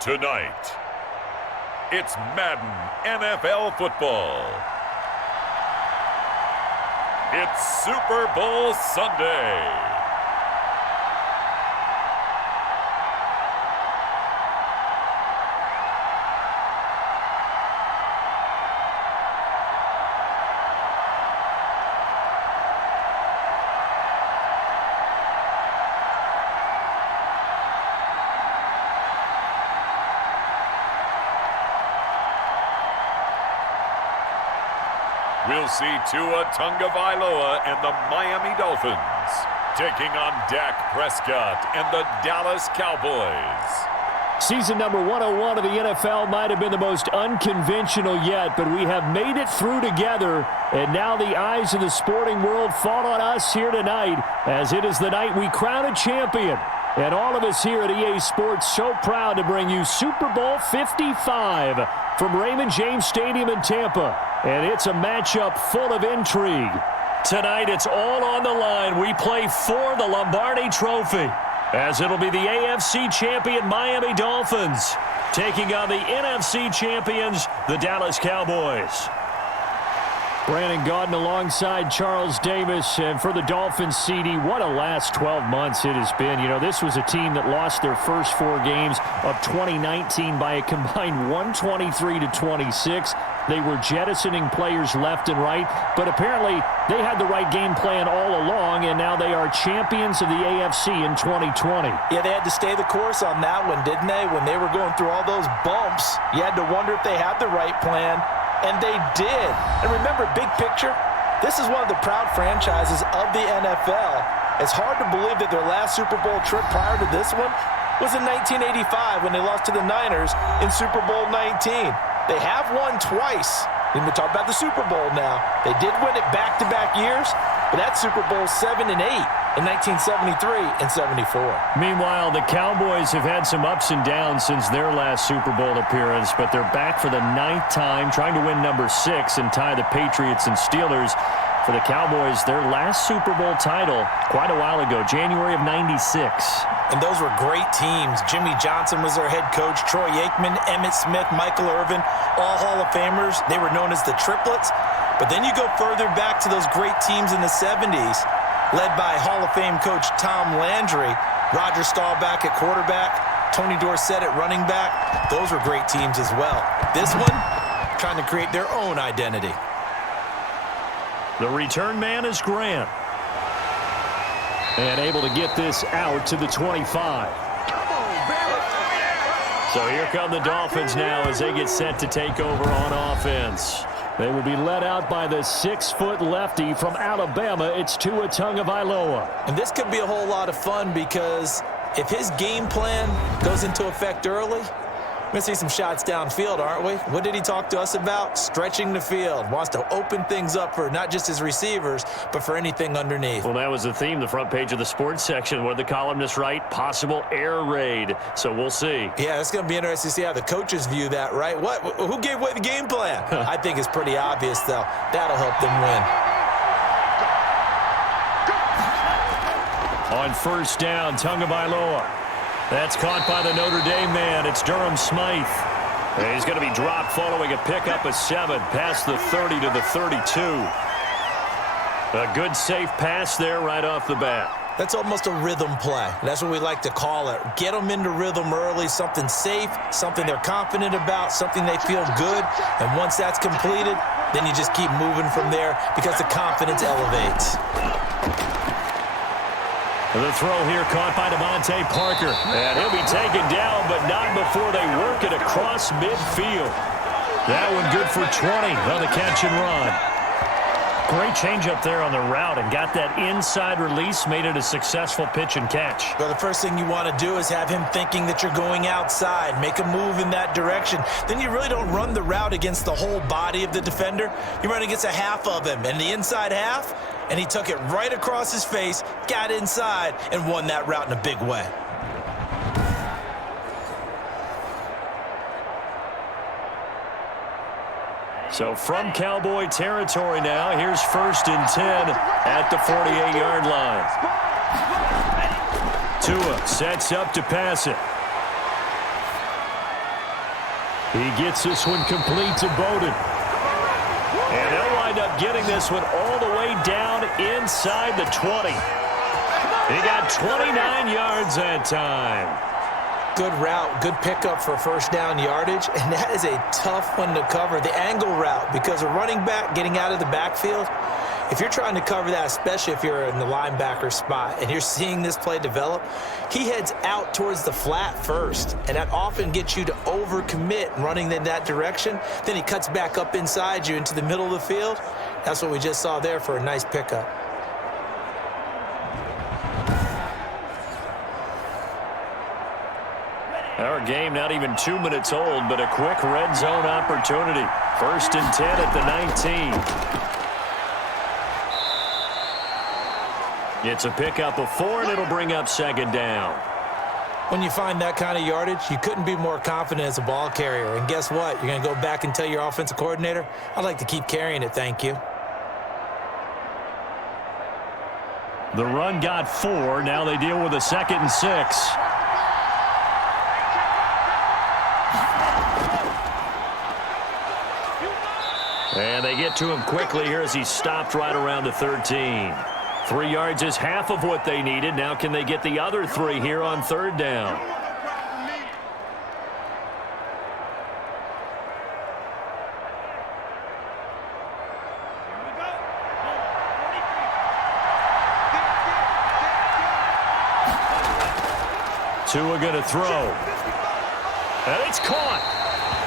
Tonight, it's Madden NFL football. It's Super Bowl Sunday. We'll see Tua Tagovailoa and the Miami Dolphins taking on Dak Prescott and the Dallas Cowboys. Season number 101 of the NFL might have been the most unconventional yet, but we have made it through together, and now the eyes of the sporting world fall on us here tonight, as it is the night we crown a champion. And all of us here at EA Sports so proud to bring you Super Bowl 55 from Raymond James Stadium in Tampa. And it's a matchup full of intrigue. Tonight, it's all on the line. We play for the Lombardi Trophy, as it'll be the AFC champion Miami Dolphins taking on the NFC champions, the Dallas Cowboys. Brandon Gaudin alongside Charles Davis. And for the Dolphins, CD, what a last 12 months it has been. You know, this was a team that lost their first 4 games of 2019 by a combined 123-26. They were jettisoning players left and right, but apparently they had the right game plan all along, and now they are champions of the AFC in 2020. Yeah, they had to stay the course on that one, didn't they? When they were going through all those bumps, you had to wonder if they had the right plan, and they did. And remember, big picture, this is one of the proud franchises of the NFL. It's hard to believe that their last Super Bowl trip prior to this one was in 1985 when they lost to the Niners in Super Bowl 19. They have won twice. And we talk about the Super Bowl now. They did win it back-to-back years, but that's Super Bowl 7 and 8 in 1973 and 74. Meanwhile, the Cowboys have had some ups and downs since their last Super Bowl appearance, but they're back for the 9th time, trying to win number 6 and tie the Patriots and Steelers. For the Cowboys, their last Super Bowl title quite a while ago, January of '96. And those were great teams. Jimmy Johnson was their head coach. Troy Aikman, Emmitt Smith, Michael Irvin, all Hall of Famers. They were known as the Triplets. But then you go further back to those great teams in the 70s, led by Hall of Fame coach Tom Landry, Roger Staubach at quarterback, Tony Dorsett at running back. Those were great teams as well. This one, trying to create their own identity. The return man is Grant. And able to get this out to the 25. So here come the Dolphins now as they get set to take over on offense. They will be led out by the 6-foot lefty from Alabama. It's Tua Tagovailoa. And this could be a whole lot of fun because if his game plan goes into effect early, we're going to see some shots downfield, aren't we? What did he talk to us about? Stretching the field. Wants to open things up for not just his receivers, but for anything underneath. Well, that was the theme, the front page of the sports section, where the columnists write, possible air raid. So we'll see. Yeah, it's going to be interesting to see how the coaches view that, right? Who gave away the game plan? I think it's pretty obvious, though. That'll help them win. On first down, Tagovailoa. That's caught by the Notre Dame man. It's Durham Smythe. And he's going to be dropped following a pickup of 7 past the 30 to the 32. A good, safe pass there right off the bat. That's almost a rhythm play. That's what we like to call it. Get them into rhythm early, something safe, something they're confident about, something they feel good. And once that's completed, then you just keep moving from there because the confidence elevates. The throw here caught by Devontae Parker. And he'll be taken down, but not before they work it across midfield. That one good for 20 on the catch and run. Great change up there on the route and got that inside release, made it a successful pitch and catch. Well, the first thing you want to do is have him thinking that you're going outside, make a move in that direction. Then you really don't run the route against the whole body of the defender. You run against a half of him, and the inside half, and he took it right across his face, got inside, and won that route in a big way. So from Cowboy territory now, here's 1st and 10 at the 48-yard line. Tua sets up to pass it. He gets this one complete to Bowden. And they'll wind up getting this one all the way down inside the 20. He got 29 yards that time. Good route, good pickup for first down yardage, and that is a tough one to cover. The angle route, because a running back getting out of the backfield, if you're trying to cover that, especially if you're in the linebacker spot and you're seeing this play develop, he heads out towards the flat first, and that often gets you to overcommit running in that direction. Then he cuts back up inside you into the middle of the field. That's what we just saw there for a nice pickup. Our game not even 2 minutes old, but a quick red zone opportunity. 1st and 10 at the 19. It's a pickup of 4, and it'll bring up 2nd down. When you find that kind of yardage, you couldn't be more confident as a ball carrier. And guess what? You're going to go back and tell your offensive coordinator, I'd like to keep carrying it, thank you. The run got 4. Now they deal with a 2nd and 6. And they get to him quickly here as he stopped right around the 13. 3 yards is half of what they needed. Now can they get the other 3 here on 3rd down? Tua going to throw. And it's caught.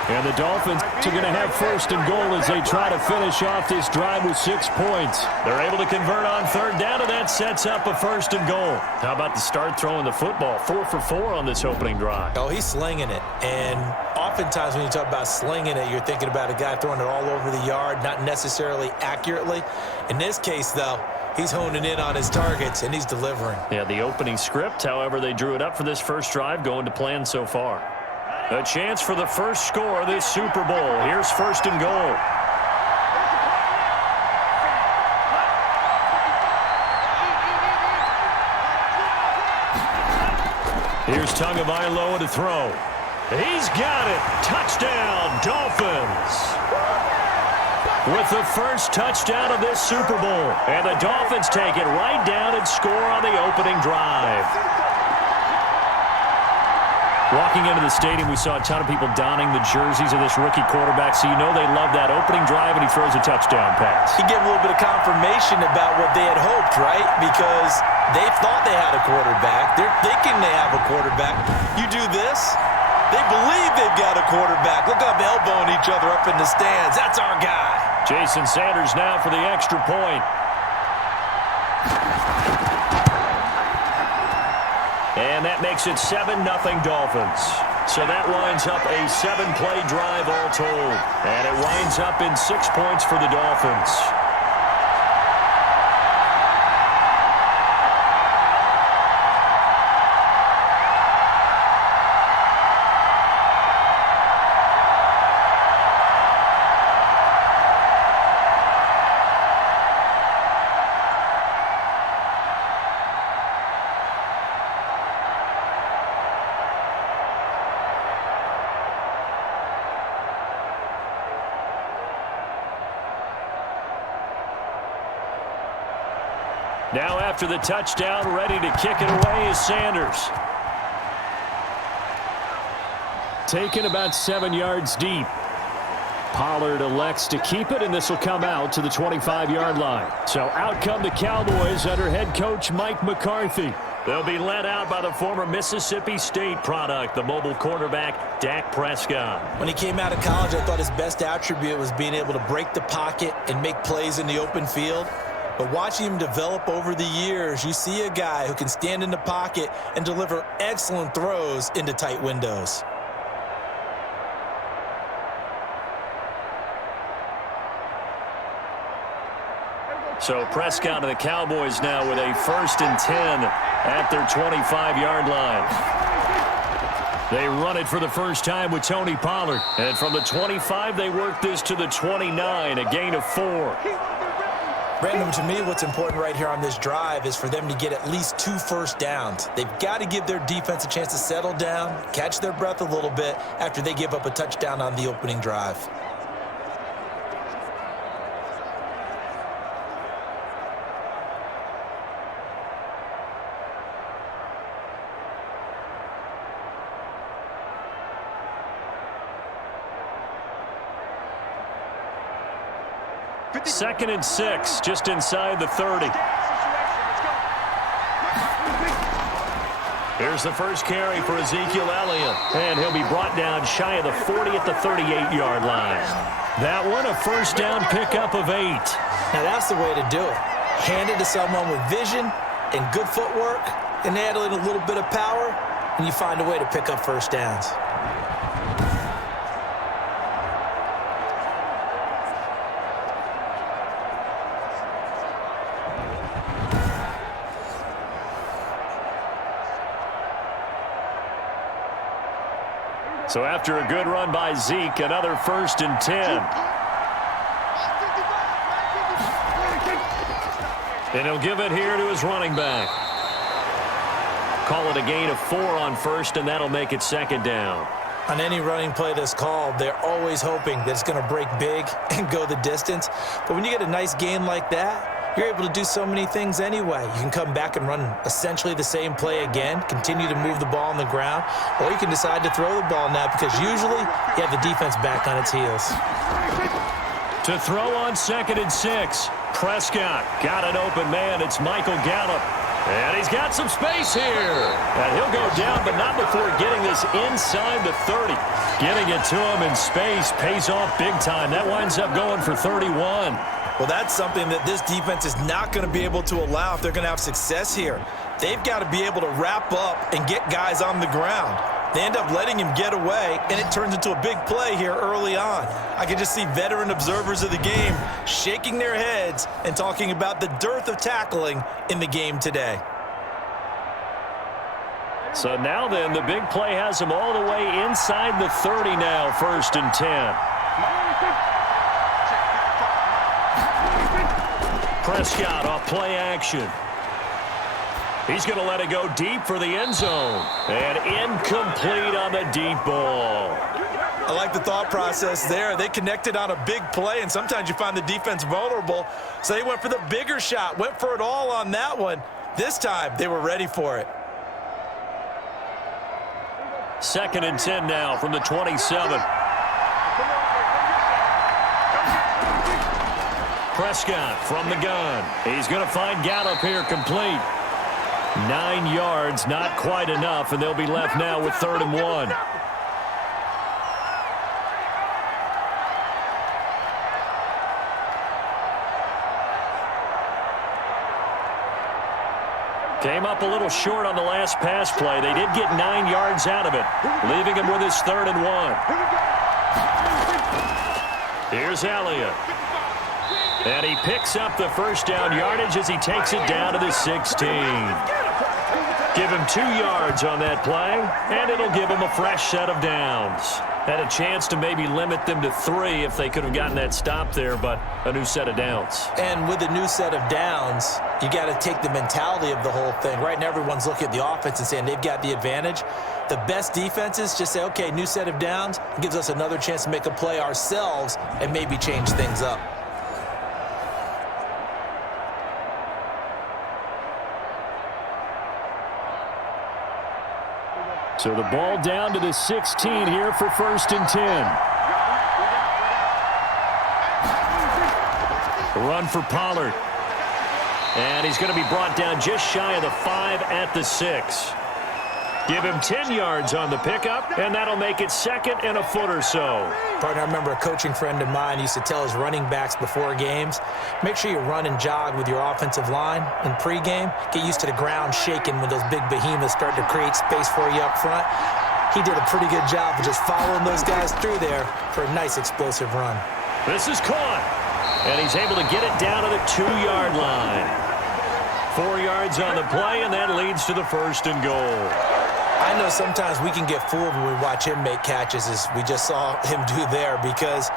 And the Dolphins are going to have 1st and goal as they try to finish off this drive with 6 points. They're able to convert on 3rd down, and that sets up a 1st and goal. How about the start throwing the football? 4 for 4 on this opening drive. Oh, he's slinging it. And oftentimes when you talk about slinging it, you're thinking about a guy throwing it all over the yard, not necessarily accurately. In this case, though, he's honing in on his targets, and he's delivering. Yeah, the opening script, however, they drew it up for this first drive, going to plan so far. A chance for the first score of this Super Bowl. Here's 1st and goal. Here's Tagovailoa to throw. He's got it. Touchdown, Dolphins. With the first touchdown of this Super Bowl. And the Dolphins take it right down and score on the opening drive. Walking into the stadium, we saw a ton of people donning the jerseys of this rookie quarterback, so you know they love that opening drive, and he throws a touchdown pass. He gave a little bit of confirmation about what they had hoped, right? Because they thought they had a quarterback. They're thinking they have a quarterback. You do this, they believe they've got a quarterback. Look up, elbowing each other up in the stands. That's our guy. Jason Sanders now for the extra point. And that makes it 7-0 Dolphins. So that winds up a 7-play drive all told. And it winds up in 6 points for the Dolphins. Now after the touchdown, ready to kick it away is Sanders. Taken about 7 yards deep. Pollard elects to keep it, and this will come out to the 25-yard line. So out come the Cowboys under head coach Mike McCarthy. They'll be led out by the former Mississippi State product, the mobile quarterback, Dak Prescott. When he came out of college, I thought his best attribute was being able to break the pocket and make plays in the open field. But watching him develop over the years, you see a guy who can stand in the pocket and deliver excellent throws into tight windows. So Prescott and the Cowboys now with a 1st and 10 at their 25-yard line. They run it for the first time with Tony Pollard. And from the 25, they work this to the 29, a gain of 4. Brandon, to me, what's important right here on this drive is for them to get at least 2 first downs. They've got to give their defense a chance to settle down, catch their breath a little bit after they give up a touchdown on the opening drive. Second and 6, just inside the 30. Here's the first carry for Ezekiel Elliott. And he'll be brought down shy of the 40 at the 38-yard line. That one, a first down pickup of 8. Now that's the way to do it. Hand it to someone with vision and good footwork, and add in a little bit of power, and you find a way to pick up first downs. So after a good run by Zeke, another 1st and 10. And he'll give it here to his running back. Call it a gain of 4 on 1st, and that'll make it 2nd down. On any running play that's called, they're always hoping that it's going to break big and go the distance. But when you get a nice gain like that, you're able to do so many things anyway. You can come back and run essentially the same play again, continue to move the ball on the ground, or you can decide to throw the ball now because usually you have the defense back on its heels. To throw on 2nd and 6, Prescott got an open man. It's Michael Gallup. And he's got some space here. And he'll go down, but not before getting this inside the 30. Getting it to him in space pays off big time. That winds up going for 31. Well, that's something that this defense is not going to be able to allow if they're going to have success here. They've got to be able to wrap up and get guys on the ground. They end up letting him get away, and it turns into a big play here early on. I can just see veteran observers of the game shaking their heads and talking about the dearth of tackling in the game today. So now then, the big play has him all the way inside the 30 now, 1st and 10. Prescott off play action. He's going to let it go deep for the end zone. And incomplete on the deep ball. I like the thought process there. They connected on a big play, and sometimes you find the defense vulnerable. So they went for the bigger shot, went for it all on that one. This time, they were ready for it. 2nd and 10 now from the 27. Prescott from the gun. He's going to find Gallup here complete. 9 yards, not quite enough, and they'll be left now with 3rd and 1. Came up a little short on the last pass play. They did get 9 yards out of it, leaving him with his 3rd and 1. Here's Elliott. And he picks up the first down yardage as he takes it down to the 16. Give him 2 yards on that play, and it'll give him a fresh set of downs. Had a chance to maybe limit them to 3 if they could have gotten that stop there, but a new set of downs. And with a new set of downs, you got to take the mentality of the whole thing. Right now, everyone's looking at the offense and saying they've got the advantage. The best defenses just say, okay, new set of downs, gives us another chance to make a play ourselves and maybe change things up. So the ball down to the 16 here for 1st and 10. The run for Pollard. And he's going to be brought down just shy of the 5 at the 6. Give him 10 yards on the pickup, and that'll make it 2nd and a foot or so. Partner, I remember a coaching friend of mine used to tell his running backs before games, make sure you run and jog with your offensive line in pregame. Get used to the ground shaking when those big behemoths start to create space for you up front. He did a pretty good job of just following those guys through there for a nice explosive run. This is caught, and he's able to get it down to the 2-yard line. 4 yards on the play, and that leads to the 1st and goal. I know sometimes we can get fooled when we watch him make catches, as we just saw him do there, because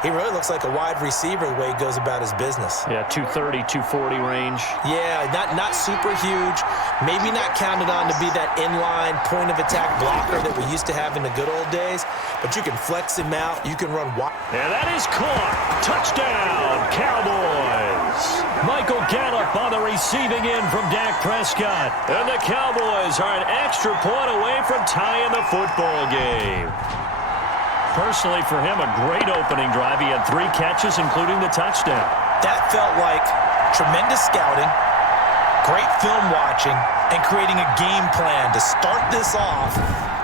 He really looks like a wide receiver the way he goes about his business. Yeah, 230, 240 range. Yeah, not super huge. Maybe not counted on to be that inline point-of-attack blocker that we used to have in the good old days, but you can flex him out. You can run wide. And that is caught. Touchdown, Cowboys. Michael Gallup on the receiving end from Dak Prescott. And the Cowboys are an extra point away from tying the football game. Personally, for him, a great opening drive. He had 3 catches, including the touchdown. That felt like tremendous scouting, great film watching, and creating a game plan to start this off,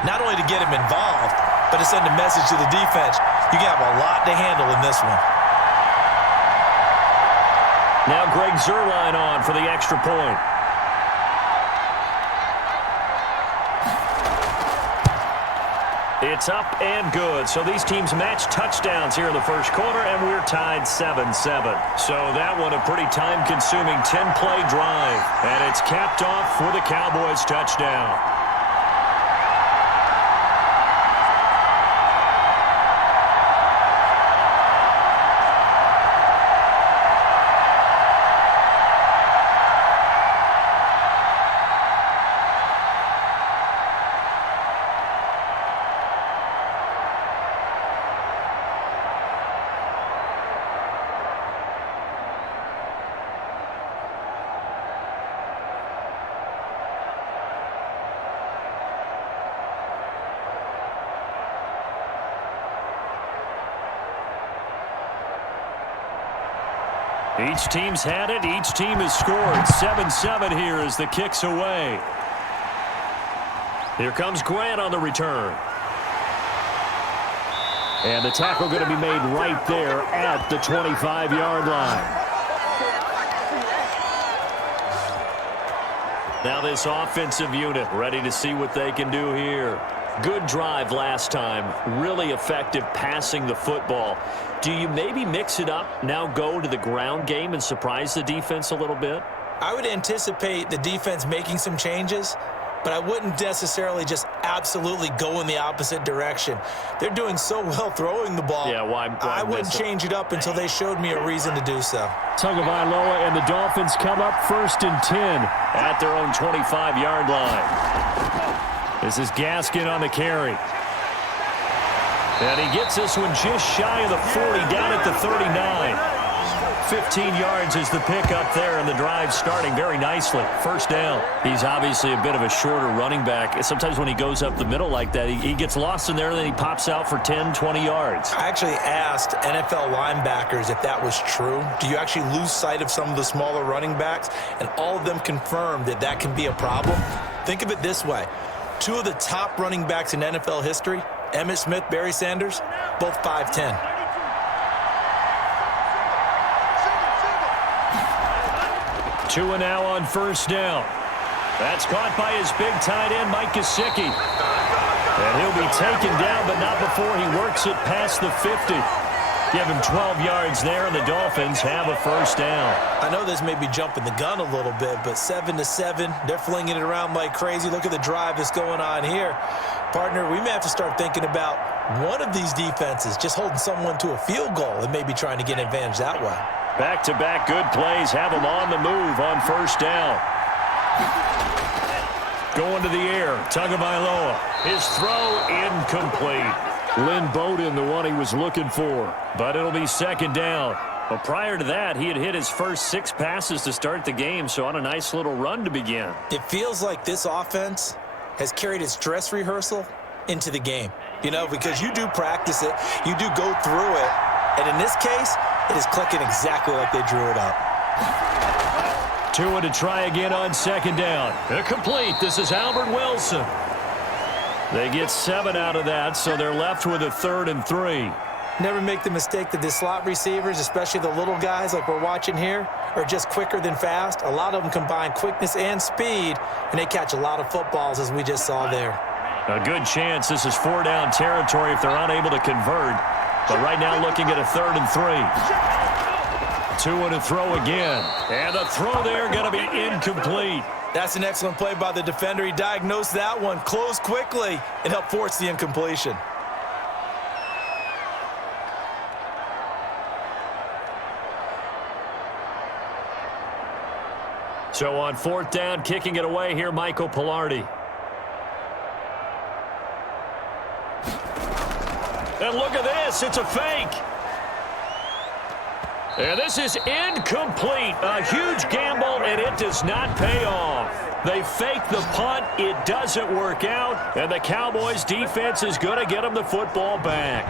not only to get him involved, but to send a message to the defense. You have a lot to handle in this one. Now Greg Zuerlein on for the extra point. It's up and good. So these teams match touchdowns here in the first quarter, and we're tied 7-7. So that one a pretty time-consuming 10-play drive. And it's capped off with a Cowboys touchdown. Each team's had it. Each team has scored. 7-7 here as the kick's away. Here comes Grant on the return. And the tackle going to be made right there at the 25-yard line. Now this offensive unit ready to see what they can do here. Good drive last time. Really effective passing the football. Do you maybe mix it up, now go to the ground game and surprise the defense a little bit? I would anticipate the defense making some changes, but I wouldn't necessarily just absolutely go in the opposite direction. They're doing so well throwing the ball. Yeah, why I wouldn't change it up until they showed me a reason to do so. Tagovailoa and the Dolphins come up 1st and 10 at their own 25-yard line. This is Gaskin on the carry. And he gets this one just shy of the 40, down at the 39. 15 yards is the pickup there, and the drive starting very nicely. First down. He's obviously a bit of a shorter running back. Sometimes when he goes up the middle like that, he gets lost in there, and then he pops out for 10, 20 yards. I actually asked NFL linebackers if that was true. Do you actually lose sight of some of the smaller running backs? And all of them confirmed that that can be a problem. Think of it this way. 2 of the top running backs in NFL history, Emmitt Smith, Barry Sanders, both 5'10". Tua now on first down. That's caught by his big tight end, Mike Gesicki. And he'll be taken down, but not before he works it past the 50. Give him 12 yards there, and the Dolphins have a first down. I know this may be jumping the gun a little bit, but 7-7, they're flinging it around like crazy. Look at the drive that's going on here. Partner, we may have to start thinking about one of these defenses just holding someone to a field goal and maybe trying to get an advantage that way. Back-to-back good plays have him on the move on first down. Going to the air, Tagovailoa. His throw incomplete. Lynn Bowden, the one he was looking for. But it'll be second down. Well, prior to that, he had hit his first 6 passes to start the game, so on a nice little run to begin. It feels like this offense has carried its dress rehearsal into the game. You know, because you do practice it, you do go through it, and in this case, it is clicking exactly like they drew it up. Tua to try again on second down. Complete. This is Albert Wilson. They get 7 out of that, so they're left with a 3rd and 3. Never make the mistake that the slot receivers, especially the little guys like we're watching here, are just quicker than fast. A lot of them combine quickness and speed, and they catch a lot of footballs, as we just saw there. A good chance this is 4-down territory if they're unable to convert. But right now looking at a 3rd and 3. Tua to throw again. And the throw there going to be incomplete. That's an excellent play by the defender. He diagnosed that one, closed quickly, and helped force the incompletion. So on 4th down, kicking it away here, Michael Pilardi. And look at this. It's a fake. And this is incomplete. A huge gamble, and it does not pay off. They fake the punt. It doesn't work out. And the Cowboys defense is going to get them the football back.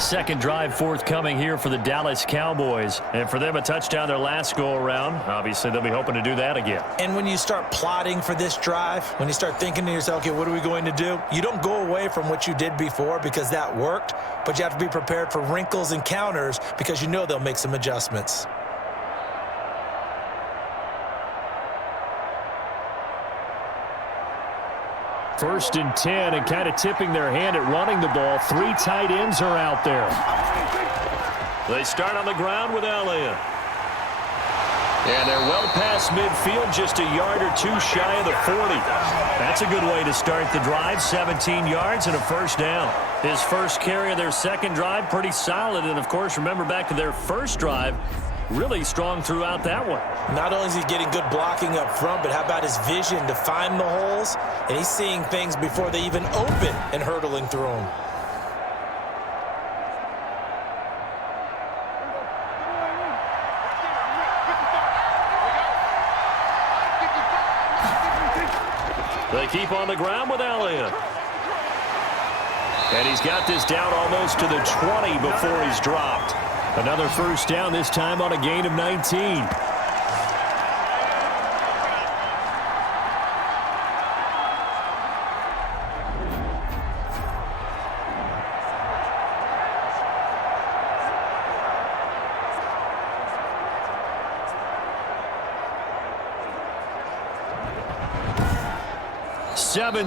Second drive forthcoming here for the Dallas Cowboys. And for them, a touchdown their last go-around. Obviously, they'll be hoping to do that again. And when you start plotting for this drive, when you start thinking to yourself, okay, what are we going to do? You don't go away from what you did before because that worked, but you have to be prepared for wrinkles and counters because you know they'll make some adjustments. First and 10, and kind of tipping their hand at running the ball. 3 tight ends are out there. They start on the ground with Elliott. And they're well past midfield, just a yard or 2 shy of the 40. That's a good way to start the drive. 17 yards and a first down. His first carry of their second drive, pretty solid. And, of course, remember back to their first drive, really strong throughout that one. Not only is he getting good blocking up front, but how about his vision to find the holes? And he's seeing things before they even open and hurdling through them. They keep on the ground with Elliott. And he's got this down almost to the 20 before he's dropped. Another first down, this time on a gain of 19.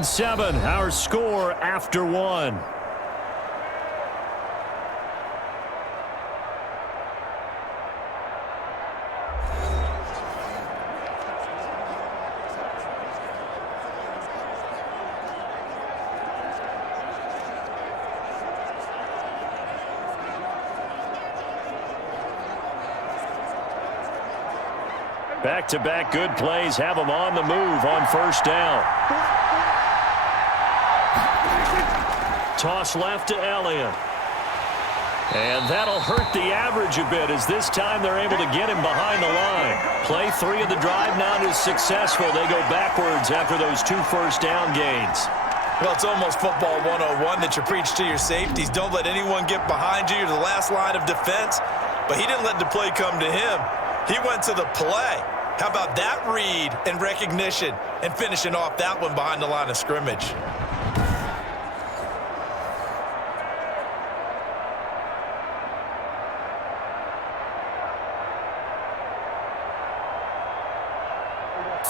Seven, our score after 1. Back-to-back good plays have them on the move on first down. Toss left to Elliott. And that'll hurt the average a bit as this time they're able to get him behind the line. Play 3 of the drive not as successful. They go backwards after those 2 first down gains. Well, it's almost football 101 that you preach to your safeties. Don't let anyone get behind you. You're the last line of defense. But he didn't let the play come to him. He went to the play. How about that read and recognition and finishing off that one behind the line of scrimmage?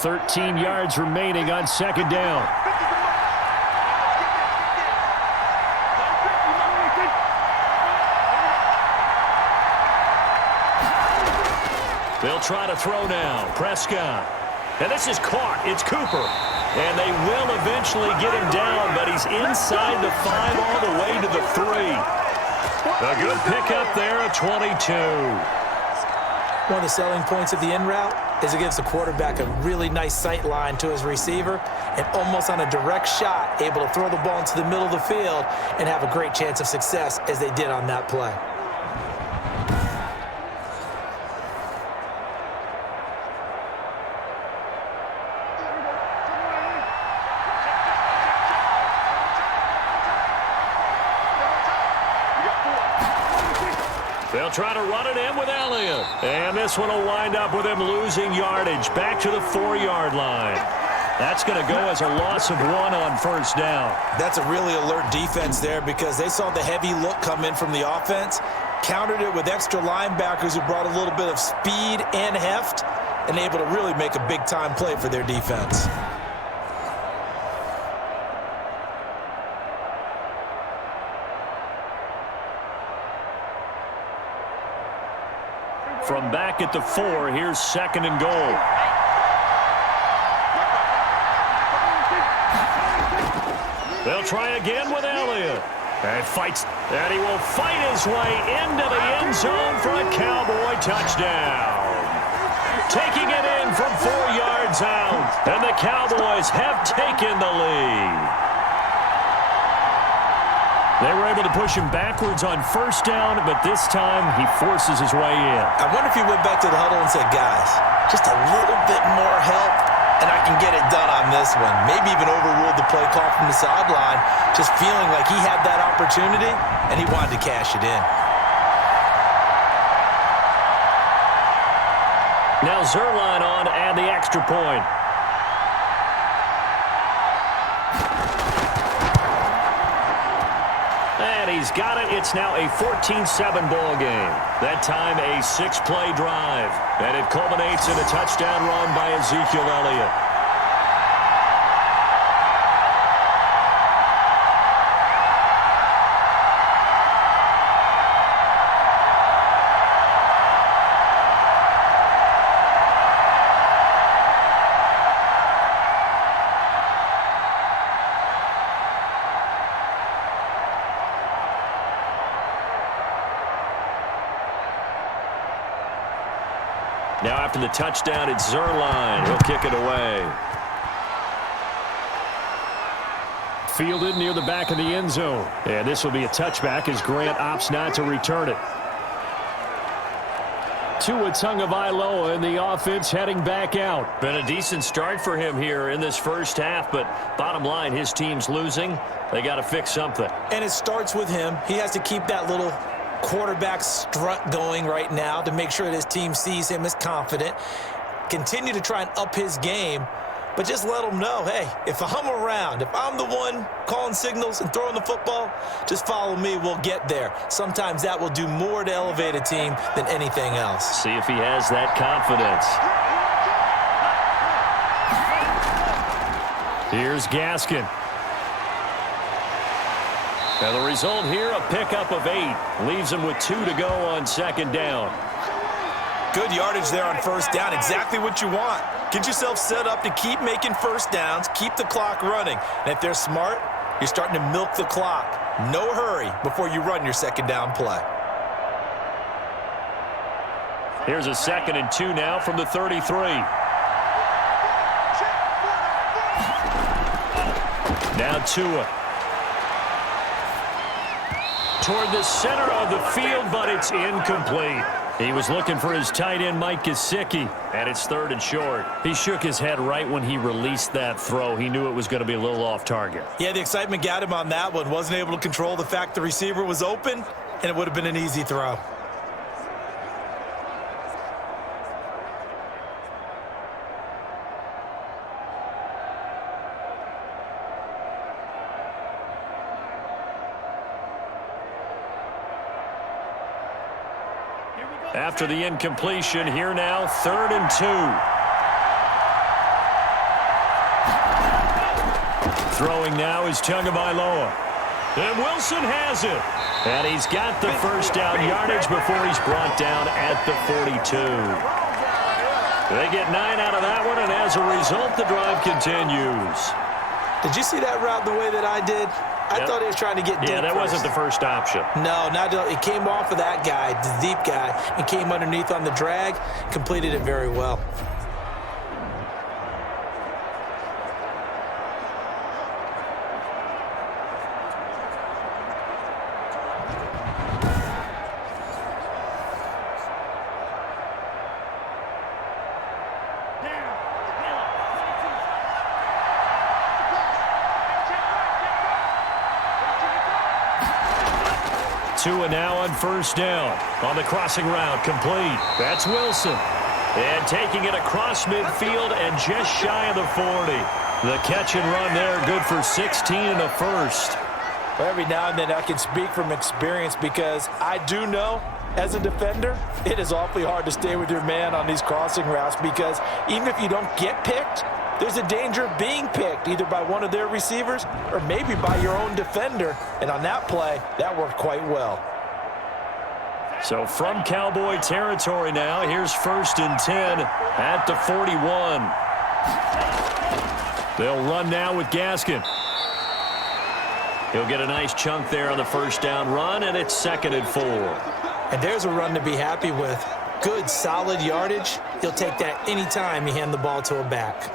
$13 yards remaining on second down. They'll try to throw now. Prescott. And this is caught. It's Cooper. And they will eventually get him down, but he's inside the 5 all the way to the 3. A good pickup there at 22. One of the selling points of the in route is it gives the quarterback a really nice sight line to his receiver and almost on a direct shot able to throw the ball into the middle of the field and have a great chance of success as they did on that play. They'll try to run it in with Elliott. And this one will wind up with him losing yardage back to the 4-yard line. That's going to go as a loss of 1 on first down. That's a really alert defense there because they saw the heavy look come in from the offense, countered it with extra linebackers who brought a little bit of speed and heft, and able to really make a big-time play for their defense. From back at the 4, here's second and goal. They'll try again with Elliott. And fights, and he will fight his way into the end zone for a Cowboy touchdown. taking it in from 4 yards out. And the Cowboys have taken the lead. They were able to push him backwards on first down, but this time he forces his way in. I wonder if he went back to the huddle and said, guys, just a little bit more help, and I can get it done on this one. Maybe even overruled the play call from the sideline, just feeling like he had that opportunity, and he wanted to cash it in. Now Zerline on and the extra point. And he's got it. It's now a 14-7 ball game. That time a 6-play drive. And it culminates in a touchdown run by Ezekiel Elliott. Now after the touchdown, it's Zerline. He'll kick it away. Fielded near the back of the end zone. And this will be a touchback as Grant opts not to return it. Tua Tagovailoa in the offense heading back out. Been a decent start for him here in this first half, but bottom line, his team's losing. They got to fix something. And it starts with him. He has to keep that little quarterback strut going right now to make sure that his team sees him as confident. Continue to try and up his game, but just let him know, hey, if I'm around, if I'm the one calling signals and throwing the football, just follow me, we'll get there. Sometimes that will do more to elevate a team than anything else. See if he has that confidence. Here's Gaskin. Now the result here, a pickup of 8. Leaves him with 2 to go on second down. Good yardage there on first down. Exactly what you want. Get yourself set up to keep making first downs, keep the clock running. And if they're smart, you're starting to milk the clock. No hurry before you run your second down play. Here's a 2nd and 2 now from the 33. Now Tua. Toward the center of the field, but it's incomplete. He was looking for his tight end, Mike Gesicki, and it's 3rd and short. He shook his head right when he released that throw. He knew it was going to be a little off target. Yeah, the excitement got him on that one. Wasn't able to control the fact the receiver was open, and it would have been an easy throw. After the incompletion, here now, 3rd and 2. Throwing now is Tagovailoa. And Wilson has it. And he's got the first down yardage before he's brought down at the 42. They get 9 out of that one, and as a result, the drive continues. Did you see that route the way that I did? I thought he was trying to get deep. Yeah, that wasn't the first option. No, it came off of that guy, the deep guy, and came underneath on the drag, completed it very well. Tua now on first down. On the crossing route, complete. That's Wilson. And taking it across midfield and just shy of the 40. The catch and run there, good for 16 and a first. Well, every now and then I can speak from experience because I do know, as a defender, it is awfully hard to stay with your man on these crossing routes because even if you don't get picked, there's a danger of being picked either by one of their receivers or maybe by your own defender. And on that play, that worked quite well. So from Cowboy territory now, here's 1st and 10 at the 41. They'll run now with Gaskin. He'll get a nice chunk there on the first down run, and it's 2nd and 4. And there's a run to be happy with. good, solid yardage, he'll take that anytime you hand the ball to a back.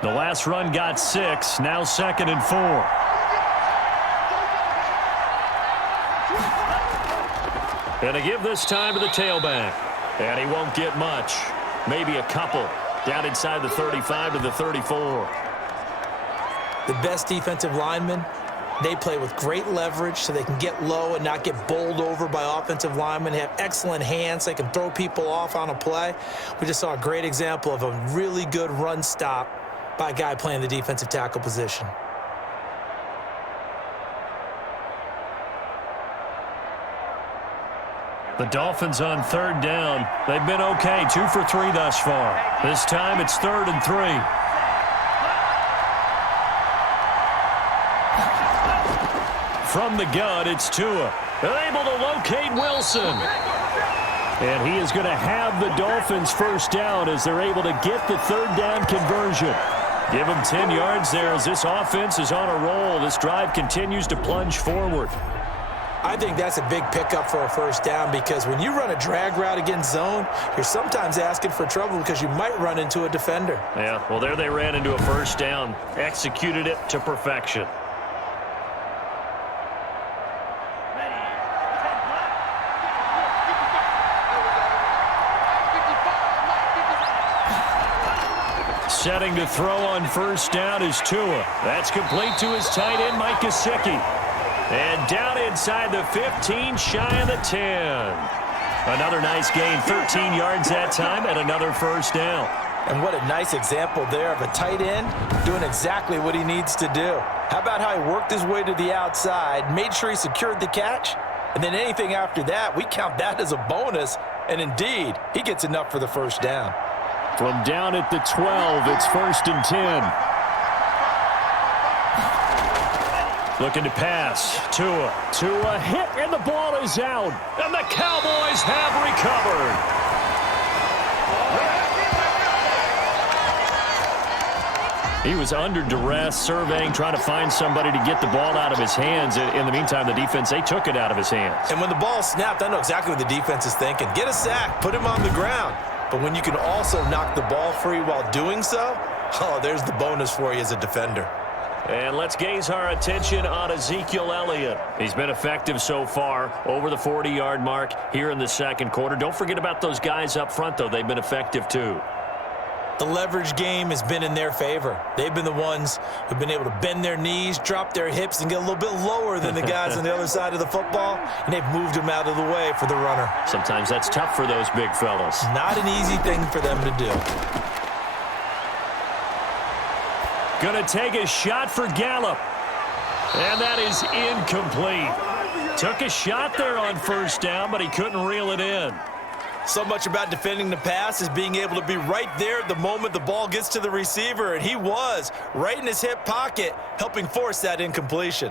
The last run got 6, now 2nd and 4. And to give this time to the tailback. And he won't get much. Maybe a couple. Down inside the 35 to the 34. The best defensive linemen, they play with great leverage so they can get low and not get bowled over by offensive linemen. They have excellent hands. They can throw people off on a play. We just saw a great example of a really good run stop by a guy playing the defensive tackle position. The Dolphins on 3rd down. They've been okay, 2 for 3 thus far. This time it's 3rd and 3. From the gun, it's Tua. They're able to locate Wilson. And he is going to have the Dolphins first down as they're able to get the 3rd down conversion. Give him 10 yards there as this offense is on a roll. This drive continues to plunge forward. I think that's a big pickup for a first down because when you run a drag route against zone, you're sometimes asking for trouble because you might run into a defender. Yeah, well, there they ran into a first down. Executed it to perfection. Setting to throw on first down is Tua. That's complete to his tight end, Mike Gesicki. And down inside the 15, shy of the 10. Another nice gain, 13 yards that time, and another first down. And what a nice example there of a tight end doing exactly what he needs to do. How about how he worked his way to the outside, made sure he secured the catch, and then anything after that, we count that as a bonus. And indeed, he gets enough for the first down. From down at the 12, it's 1st and 10. Looking to pass. Tua hit, and the ball is out. And the Cowboys have recovered. He was under duress, surveying, trying to find somebody to get the ball out of his hands. In the meantime, the defense, they took it out of his hands. And when the ball snapped, I know exactly what the defense is thinking. Get a sack, put him on the ground. But when you can also knock the ball free while doing so, oh, there's the bonus for you as a defender. And let's gaze our attention on Ezekiel Elliott. He's been effective so far, over the 40-yard mark here in the second quarter. Don't forget about those guys up front, though. They've been effective, too. The leverage game has been in their favor. They've been the ones who've been able to bend their knees, drop their hips, and get a little bit lower than the guys on the other side of the football, and they've moved them out of the way for the runner. Sometimes that's tough for those big fellas. Not an easy thing for them to do. Gonna take a shot for Gallup. And that is incomplete. Took a shot there on first down, but he couldn't reel it in. So much about defending the pass is being able to be right there at the moment the ball gets to the receiver, and he was right in his hip pocket, helping force that incompletion.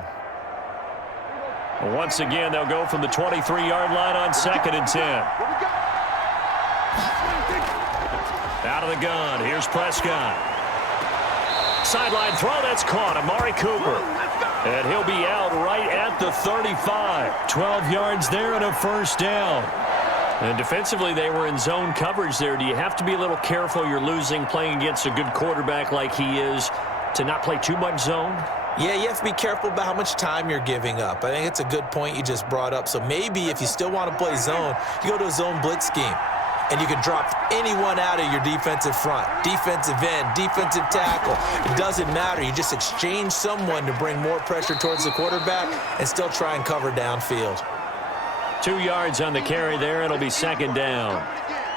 Once again, they'll go from the 23-yard line on 2nd and 10. Out of the gun, here's Prescott. Sideline throw, that's caught, Amari Cooper. And he'll be out right at the 35. 12 yards there and a first down. And defensively, they were in zone coverage there. Do you have to be a little careful? You're losing, playing against a good quarterback like he is, to not play too much zone? Yeah, you have to be careful about how much time you're giving up. I think it's a good point you just brought up. So maybe if you still want to play zone, you go to a zone blitz scheme. And you can drop anyone out of your defensive front, defensive end, defensive tackle. It doesn't matter. You just exchange someone to bring more pressure towards the quarterback and still try and cover downfield. 2 yards on the carry there. It'll be second down.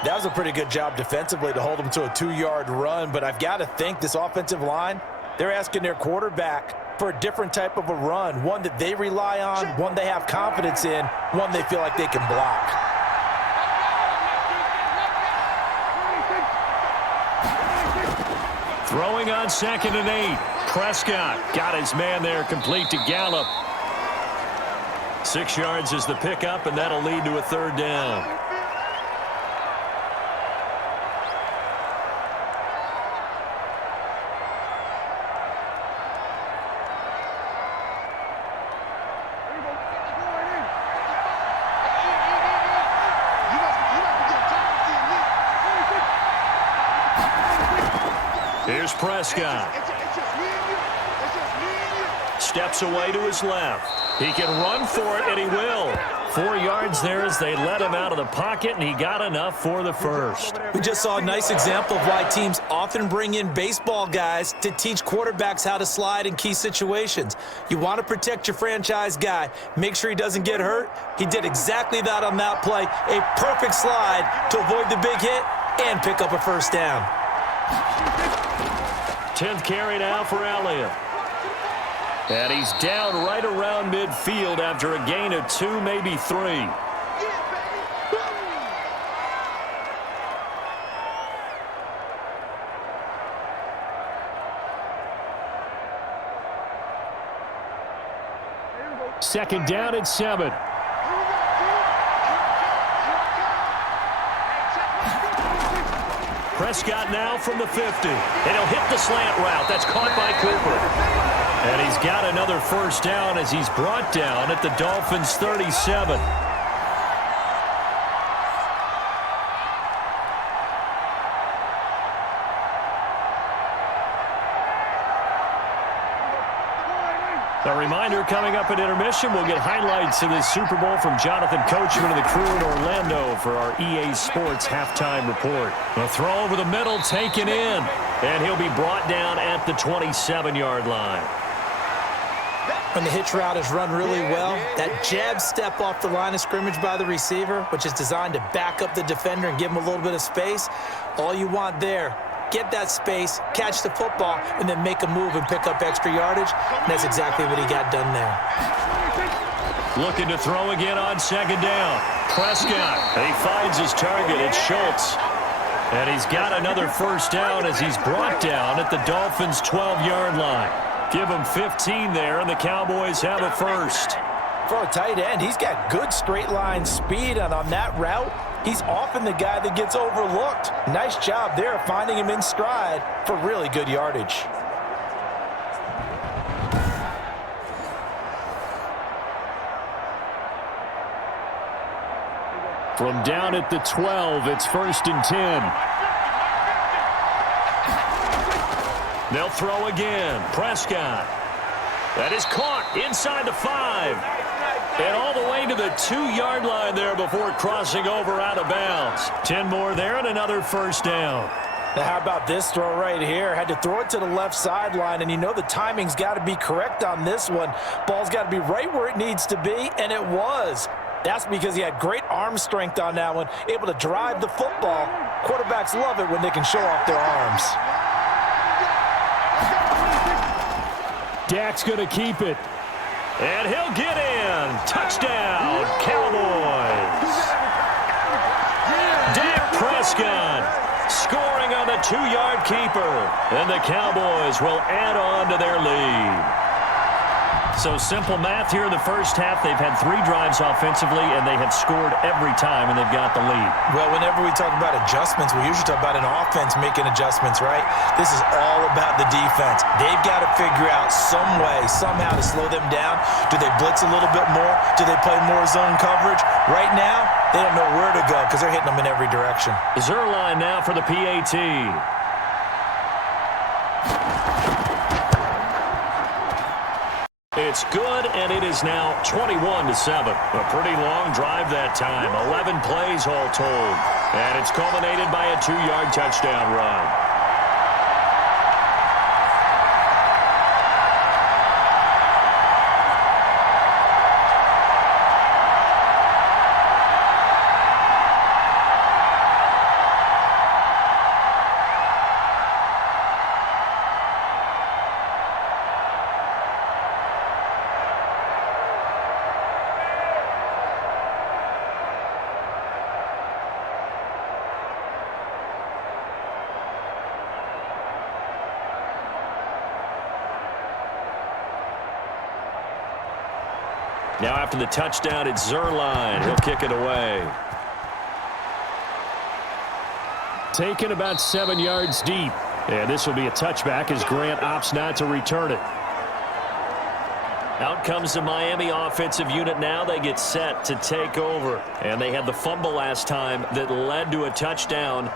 That was a pretty good job defensively to hold them to a 2-yard run, but I've got to think this offensive line, they're asking their quarterback for a different type of a run, one that they rely on, one they have confidence in, one they feel like they can block. Throwing on 2nd and 8. Prescott got his man there, complete to Gallup. 6 yards is the pickup, and that'll lead to a third down. Here's Prescott. Steps away to his left. He can run for it, and he will. 4 yards there as they let him out of the pocket, and he got enough for the first. We just saw a nice example of why teams often bring in baseball guys to teach quarterbacks how to slide in key situations. You want to protect your franchise guy. Make sure he doesn't get hurt. He did exactly that on that play. A perfect slide to avoid the big hit and pick up a first down. 10th carry now for Elliott. And he's down right around midfield after a gain of 2, maybe 3. Second down at 7. Prescott now from the 50. And he'll hit the slant route. That's caught by Cooper. And he's got another first down as he's brought down at the Dolphins' 37. A reminder, coming up at intermission, we'll get highlights of this Super Bowl from Jonathan Coachman and the crew in Orlando for our EA Sports halftime report. A throw over the middle, taken in, and he'll be brought down at the 27-yard line. When the hitch route is run really well, that jab step off the line of scrimmage by the receiver, which is designed to back up the defender and give him a little bit of space, all you want there, get that space, catch the football, and then make a move and pick up extra yardage. And that's exactly what he got done there. Looking to throw again on second down. Prescott, he finds his target. It's Schultz. And he's got another first down as he's brought down at the Dolphins' 12-yard line. Give him 15 there, and the Cowboys have a first. For a tight end, he's got good straight-line speed, and on that route, he's often the guy that gets overlooked. Nice job there finding him in stride for really good yardage. From down at the 12, it's 1st and 10. They'll throw again. Prescott. That is caught inside the 5. And all the way to the 2-yard line there before crossing over out of bounds. 10 more there and another first down. Now how about this throw right here? Had to throw it to the left sideline, and you know the timing's got to be correct on this one. Ball's got to be right where it needs to be, and it was. That's because he had great arm strength on that one, able to drive the football. Quarterbacks love it when they can show off their arms. Dak's going to keep it. And he'll get in. Touchdown, Cowboys. Dak Prescott scoring on the 2-yard keeper. And the Cowboys will add on to their lead. So simple math here in the first half. They've had 3 drives offensively, and they have scored every time, and they've got the lead. Well, whenever we talk about adjustments, we usually talk about an offense making adjustments, right? This is all about the defense. They've got to figure out some way, somehow to slow them down. Do they blitz a little bit more? Do they play more zone coverage? Right now, they don't know where to go because they're hitting them in every direction. Zerline now for the PAT. It's good, and it is now 21-7. A pretty long drive that time. 11 plays all told. And it's culminated by a 2-yard touchdown run. Now after the touchdown, it's Zerline. He'll kick it away. Taken about 7 yards deep. And this will be a touchback as Grant opts not to return it. Out comes the Miami offensive unit now. They get set to take over. And they had the fumble last time that led to a touchdown.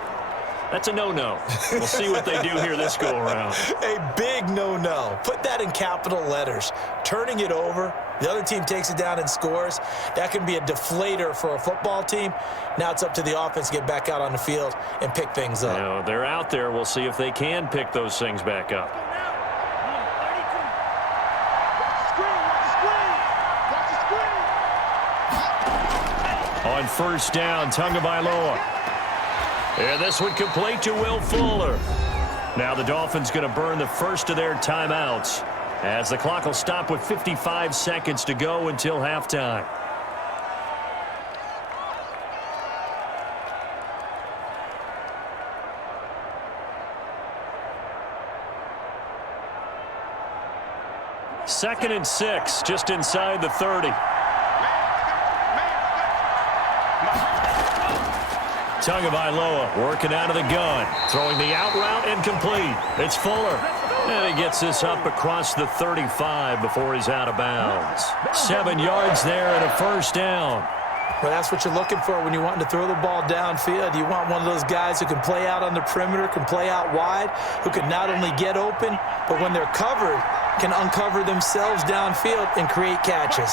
That's a no-no. We'll see what they do here this go-around. A big no-no. Put that in capital letters. Turning it over, the other team takes it down and scores. That can be a deflator for a football team. Now it's up to the offense to get back out on the field and pick things up. No, they're out there. We'll see if they can pick those things back up. On first down, Tagovailoa. And this one complete to Will Fuller. Now the Dolphins going to burn the first of their timeouts as the clock will stop with 55 seconds to go until halftime. Second and 6, just inside the 30. Tagovailoa working out of the gun, throwing the out route incomplete. It's Fuller, and he gets this up across the 35 before he's out of bounds. 7 yards there and a first down. Well, that's what you're looking for when you want to throw the ball downfield. You want one of those guys who can play out on the perimeter, can play out wide, who can not only get open, but when they're covered, can uncover themselves downfield and create catches.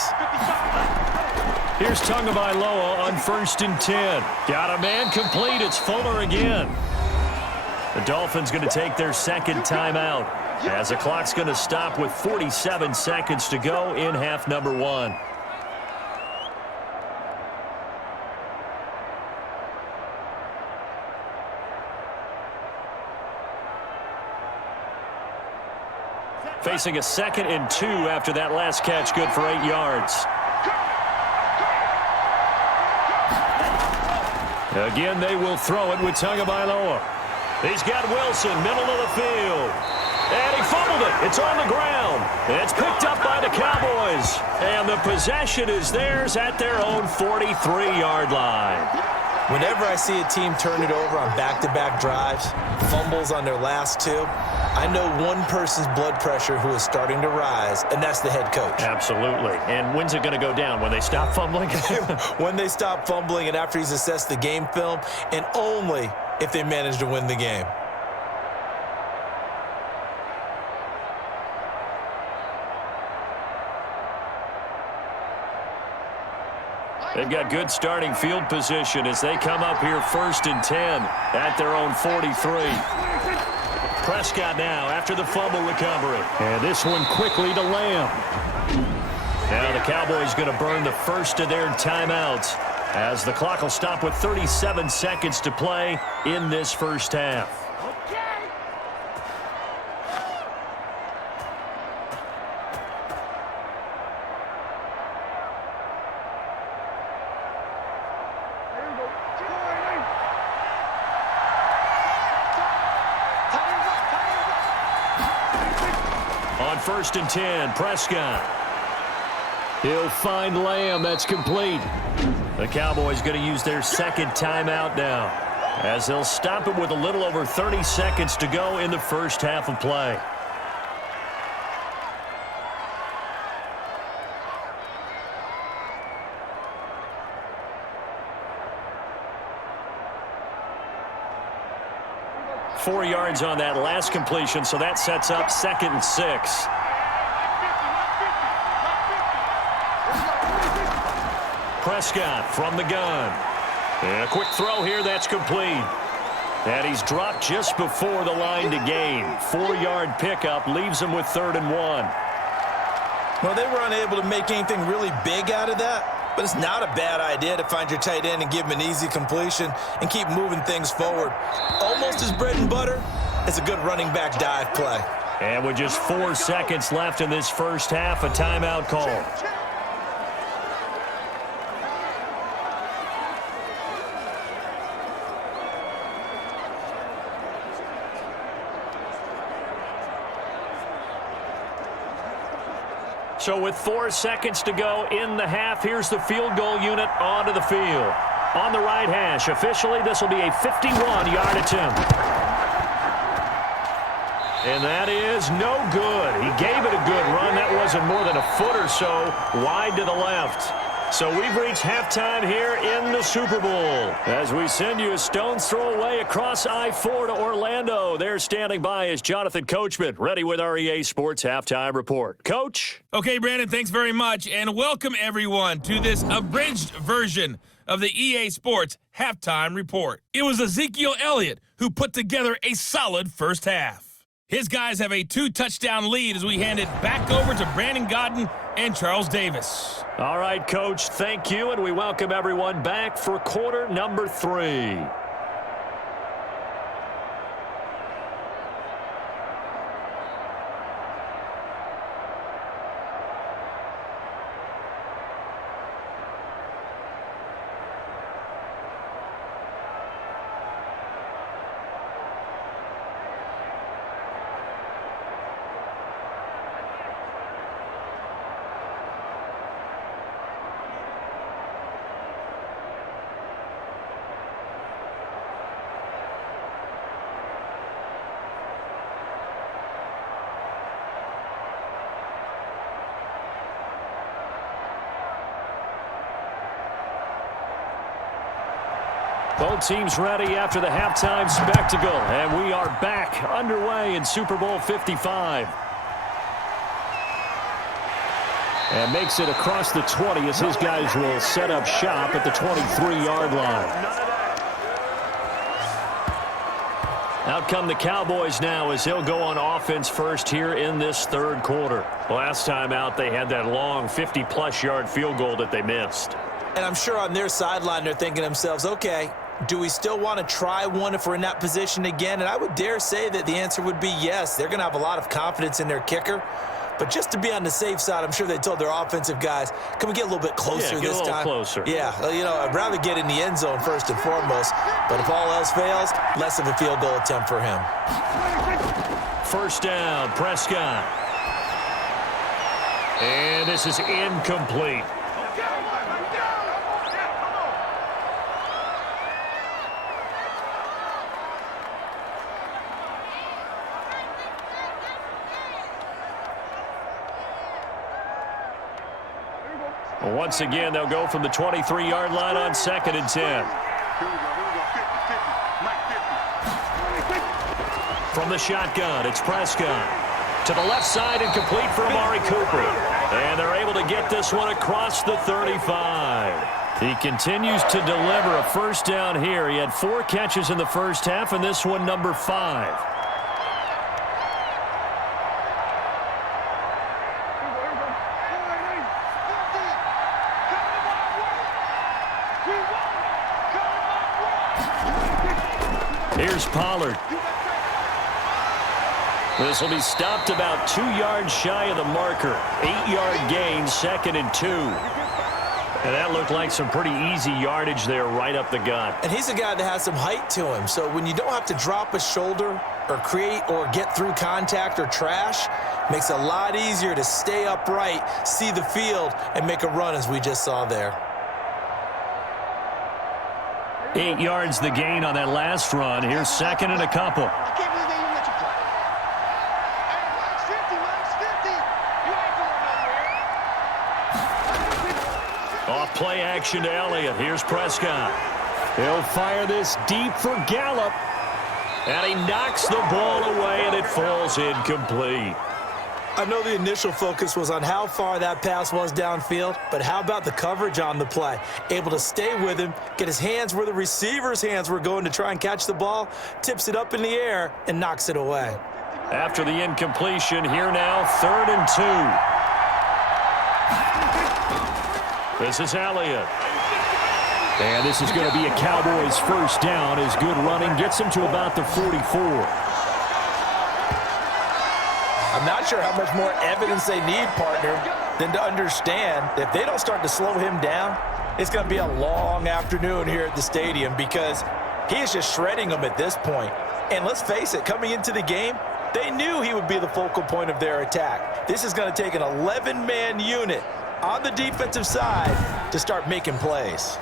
Here's Tagovailoa on first and 10. Got a man complete. It's Fuller again. The Dolphins going to take their second timeout as the clock's going to stop with 47 seconds to go in half number 1. Facing a second and 2 after that last catch, good for 8 yards. Again, they will throw it with Tagovailoa. He's got Wilson, middle of the field. And he fumbled it. It's on the ground. It's picked up by the Cowboys. And the possession is theirs at their own 43-yard line. Whenever I see a team turn it over on back-to-back drives, fumbles on their last 2, I know one person's blood pressure who is starting to rise, and that's the head coach. Absolutely. And when's it going to go down? When they stop fumbling? When they stop fumbling and after he's assessed the game film, and only if they manage to win the game. They've got good starting field position as they come up here first and 10 at their own 43. Prescott now after the fumble recovery. And this one quickly to Lamb. Now the Cowboys going to burn the first of their timeouts as the clock will stop with 37 seconds to play in this first half. First and 10, Prescott. He'll find Lamb. That's complete. The Cowboys going to use their second timeout now as they'll stop it with a little over 30 seconds to go in the first half of play. Four yards on that last completion, so that sets up second and 6. Prescott from the gun. And a quick throw here, that's complete. And he's dropped just before the line to gain. 4-yard pickup leaves him with 3rd and 1. Well, they were unable to make anything really big out of that, but it's not a bad idea to find your tight end and give him an easy completion and keep moving things forward. Almost his bread and butter is a good running back dive play. And with just 4 seconds left in this first half, a timeout call. So with 4 seconds to go in the half, here's the field goal unit onto the field. On the right hash, officially this will be a 51-yard attempt. And that is no good. He gave it a good run. That wasn't more than a foot or so wide to the left. So we've reached halftime here in the Super Bowl. As we send you a stone's throw away across I-4 to Orlando. There standing by is Jonathan Coachman, ready with our EA Sports Halftime Report. Coach? Okay, Brandon, thanks very much, and welcome everyone to this abridged version of the EA Sports Halftime Report. It was Ezekiel Elliott who put together a solid first half. His guys have a 2-touchdown lead as we hand it back over to Brandon Godden and Charles Davis. All right, Coach, thank you, and we welcome everyone back for quarter number 3. Both teams ready after the halftime spectacle, and we are back underway in Super Bowl 55. And makes it across the 20 as his guys will set up shop at the 23-yard line. Out come the Cowboys now as they'll go on offense first here in this third quarter. Last time out, they had that long 50-plus yard field goal that they missed. And I'm sure on their sideline they're thinking to themselves, okay, do we still want to try one if we're in that position again? And I would dare say that the answer would be yes. They're going to have a lot of confidence in their kicker. But just to be on the safe side, I'm sure they told their offensive guys, can we get a little bit closer this time? Yeah, get a little closer. Yeah, you know, I'd rather get in the end zone first and foremost. But if all else fails, less of a field goal attempt for him. First down, Prescott. And this is incomplete. Once again, they'll go from the 23-yard line on 2nd and 10. From the shotgun, it's Prescott. To the left side and complete for Amari Cooper. And they're able to get this one across the 35. He continues to deliver a first down here. He had 4 catches in the first half, and this one number 5. Here's Pollard. This will be stopped about 2 yards shy of the marker. 8-yard gain, 2nd and 2. And that looked like some pretty easy yardage there right up the gut. And he's a guy that has some height to him. So when you don't have to drop a shoulder or create or get through contact or trash, makes it a lot easier to stay upright, see the field, and make a run as we just saw there. 8 yards the gain on that last run. Here's 2nd and a couple. Off play action to Elliott. Here's Prescott. He'll fire this deep for Gallup. And he knocks the ball away, and it falls incomplete. I know the initial focus was on how far that pass was downfield, but how about the coverage on the play? Able to stay with him, get his hands where the receiver's hands were going to try and catch the ball, tips it up in the air, and knocks it away. After the incompletion, here now, 3rd and 2. This is Elliott. And this is going to be a Cowboys first down as good running gets him to about the 44. I'm not sure how much more evidence they need, partner, than to understand that if they don't start to slow him down, it's going to be a long afternoon here at the stadium because he is just shredding them at this point. And let's face it, coming into the game, they knew he would be the focal point of their attack. This is going to take an 11-man unit on the defensive side to start making plays.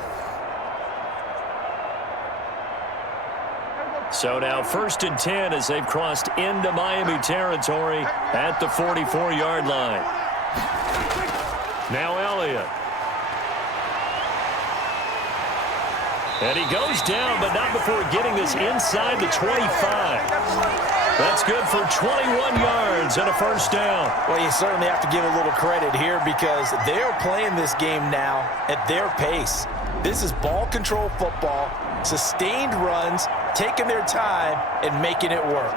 So now 1st and 10 as they've crossed into Miami territory at the 44-yard line. Now Elliott. And he goes down, but not before getting this inside the 25. That's good for 21 yards and a first down. Well, you certainly have to give a little credit here because they're playing this game now at their pace. This is ball control football, sustained runs, taking their time, and making it work.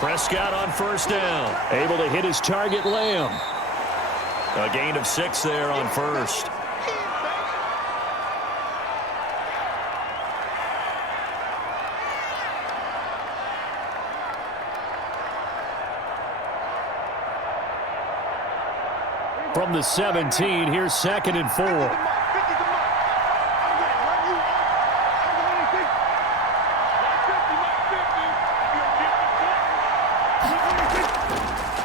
Prescott on first down. Able to hit his target, Lamb. A gain of 6 there on first. From the 17, here's 2nd and 4.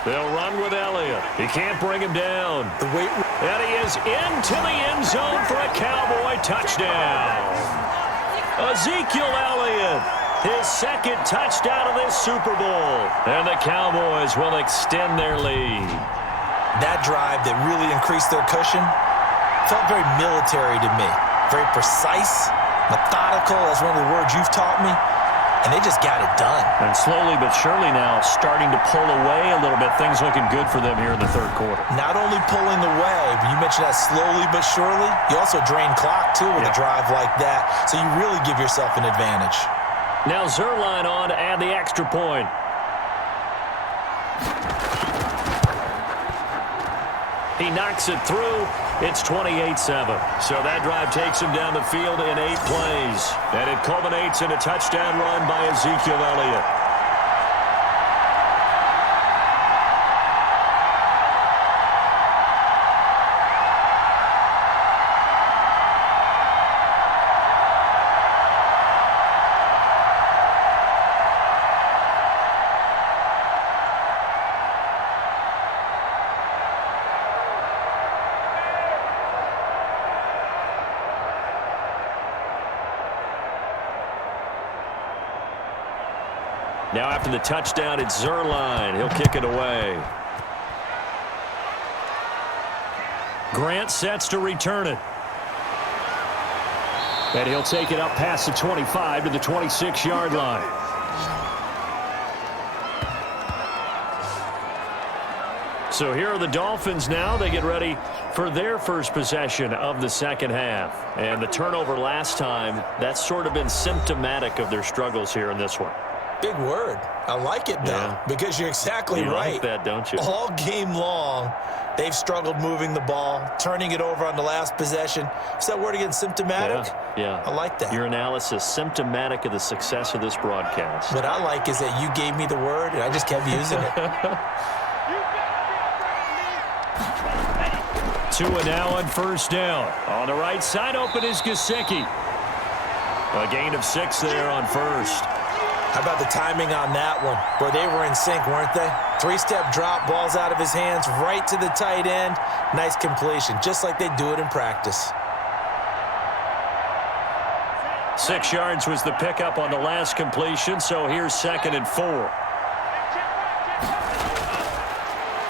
They'll run with Elliott. He can't bring him down. And he is into the end zone for a Cowboy touchdown. Ezekiel Elliott, his 2nd touchdown of this Super Bowl. And the Cowboys will extend their lead. That drive that really increased their cushion felt very military to me. Very precise, methodical. That's one of the words you've taught me. And they just got it done. And slowly but surely now starting to pull away a little bit. Things looking good for them here in the 3rd quarter. Not only pulling away, but you mentioned that slowly but surely. You also drain clock, too, with a drive like that. So you really give yourself an advantage. Now Zerline on to add the extra point. He knocks it through. It's 28-7. So that drive takes him down the field in 8 plays. And it culminates in a touchdown run by Ezekiel Elliott. Now after the touchdown, it's Zerline. He'll kick it away. Grant sets to return it. And he'll take it up past the 25 to the 26-yard line. So here are the Dolphins now. They get ready for their first possession of the 2nd half. And the turnover last time, that's sort of been symptomatic of their struggles here in this one. Big word. I like it, though, because you're exactly right. You like that, don't you? All game long, they've struggled moving the ball, turning it over on the last possession. Is that word again, symptomatic? Yeah. I like that. Your analysis, symptomatic of the success of this broadcast. What I like is that you gave me the word, and I just kept using it. Tua now on first down. On the right side, open is Gesicki. A gain of 6 there on first. How about the timing on that one? Where they were in sync, weren't they? 3-step drop, balls out of his hands, right to the tight end. Nice completion, just like they do it in practice. 6 yards was the pickup on the last completion, so here's 2nd and 4.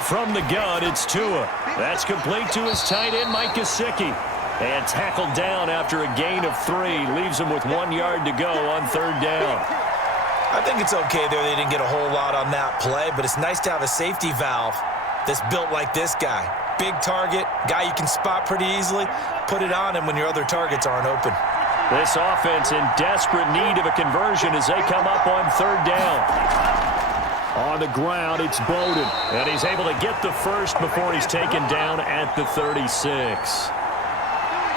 From the gun, it's Tua. That's complete to his tight end, Mike Gesicki. And tackled down after a gain of 3. Leaves him with 1 yard to go on 3rd down. I think it's okay there. They didn't get a whole lot on that play, but it's nice to have a safety valve that's built like this guy. Big target, guy you can spot pretty easily. Put it on him when your other targets aren't open. This offense in desperate need of a conversion as they come up on 3rd down. On the ground, it's Bowden, and he's able to get the first before he's taken down at the 36.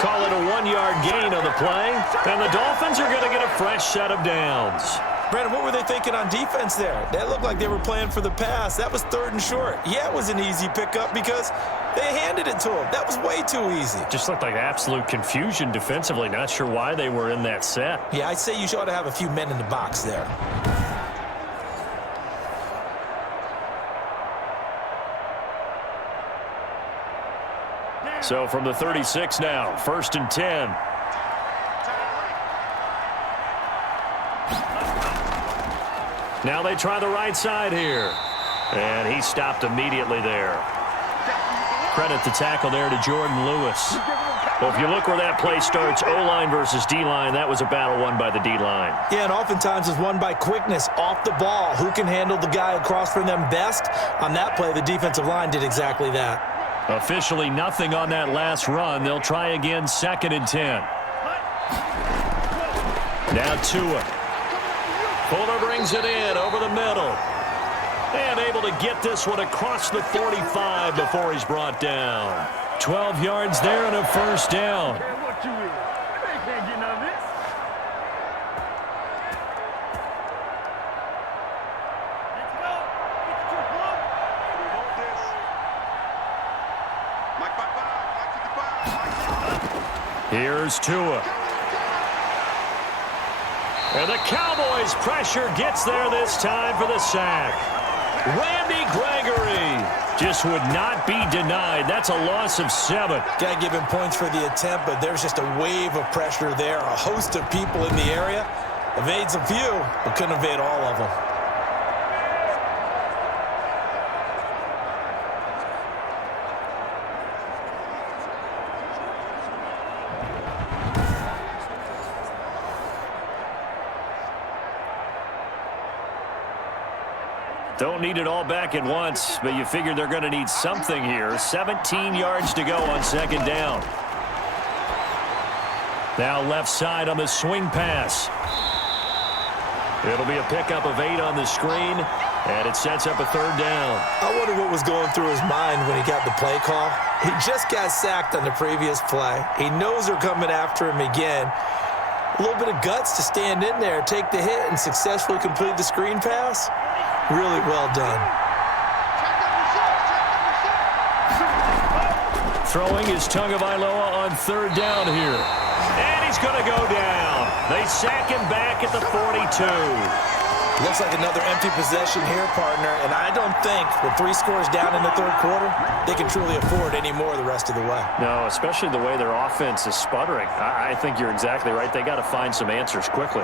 Call it a 1-yard gain on the play, and the Dolphins are going to get a fresh set of downs. Brandon, what were they thinking on defense there? That looked like they were playing for the pass. That was 3rd and short. Yeah, it was an easy pickup because they handed it to him. That was way too easy. Just looked like absolute confusion defensively. Not sure why they were in that set. Yeah, I'd say you ought to have a few men in the box there. So from the 36 now, 1st and 10. Now they try the right side here. And he stopped immediately there. Credit the tackle there to Jordan Lewis. Well, if you look where that play starts, O-line versus D-line, that was a battle won by the D-line. Yeah, and oftentimes is won by quickness off the ball. Who can handle the guy across from them best? On that play, the defensive line did exactly that. Officially nothing on that last run. They'll try again, 2nd and 10. Now Tua. Fuller brings it in over the middle. And able to get this one across the 45 before he's brought down. 12 yards there and a 1st down. Here's Tua. And the Cowboys pressure gets there this time for the sack. Randy Gregory just would not be denied. That's a loss of 7. Got to give him points for the attempt, but there's just a wave of pressure there. A host of people in the area. Evades a few, but couldn't evade all of them. Don't need it all back at once, but you figure they're going to need something here. 17 yards to go on 2nd down. Now left side on the swing pass. It'll be a pickup of 8 on the screen, and it sets up a 3rd down. I wonder what was going through his mind when he got the play call. He just got sacked on the previous play. He knows they're coming after him again. A little bit of guts to stand in there, take the hit, and successfully complete the screen pass. Really well done. Throwing is Tagovailoa on 3rd down here. And he's going to go down. They sack him back at the 42. Looks like another empty possession here, partner. And I don't think with 3 scores down in the 3rd quarter, they can truly afford any more the rest of the way. No, especially the way their offense is sputtering. I think you're exactly right. They got to find some answers quickly.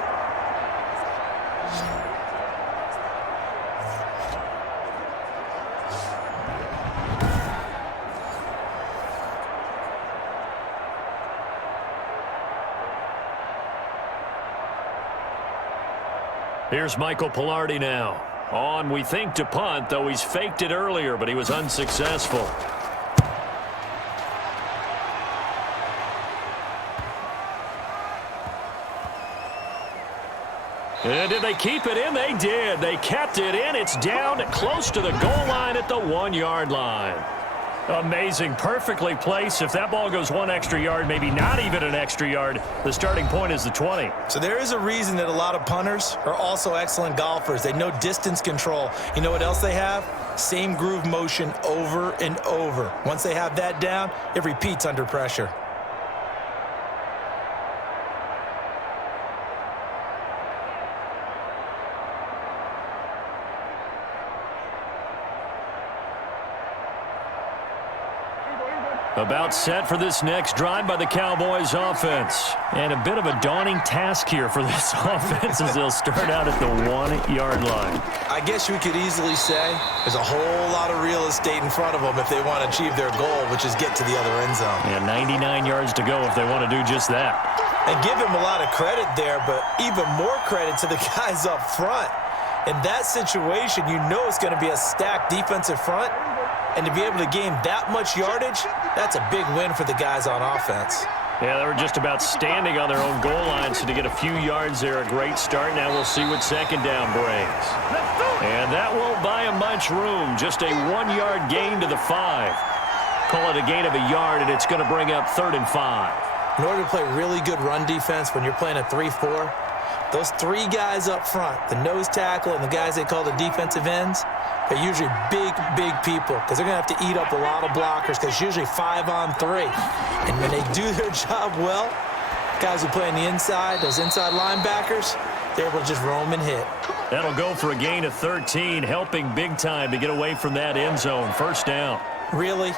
Here's Michael Pilardi now. On, we think, to punt, though he's faked it earlier, but he was unsuccessful. And did they keep it in? They did. They kept it in. It's down close to the goal line at the 1-yard line. Amazing. Perfectly placed. If that ball goes 1 extra yard, maybe not even an extra yard, the starting point is the 20. So there is a reason that a lot of punters are also excellent golfers. They know distance control. You know what else they have? Same groove motion over and over. Once they have that down, it repeats under pressure. About set for this next drive by the Cowboys offense. And a bit of a daunting task here for this offense as they'll start out at the 1-yard line. I guess we could easily say there's a whole lot of real estate in front of them if they want to achieve their goal, which is get to the other end zone. And 99 yards to go if they want to do just that. And give him a lot of credit there, but even more credit to the guys up front. In that situation, you know it's going to be a stacked defensive front. And to be able to gain that much yardage, that's a big win for the guys on offense. Yeah, they were just about standing on their own goal line, so to get a few yards there, a great start. Now we'll see what 2nd down brings. And that won't buy him much room. Just a 1-yard gain to the 5. Call it a gain of a yard, and it's going to bring up 3rd and 5. In order to play really good run defense when you're playing a 3-4, those 3 guys up front, the nose tackle and the guys they call the defensive ends, they're usually big people because they're going to have to eat up a lot of blockers because it's usually 5 on 3. And when they do their job well, guys who play on the inside, those inside linebackers, they're able to just roam and hit. That'll go for a gain of 13, helping big time to get away from that end zone. 1st down. Really?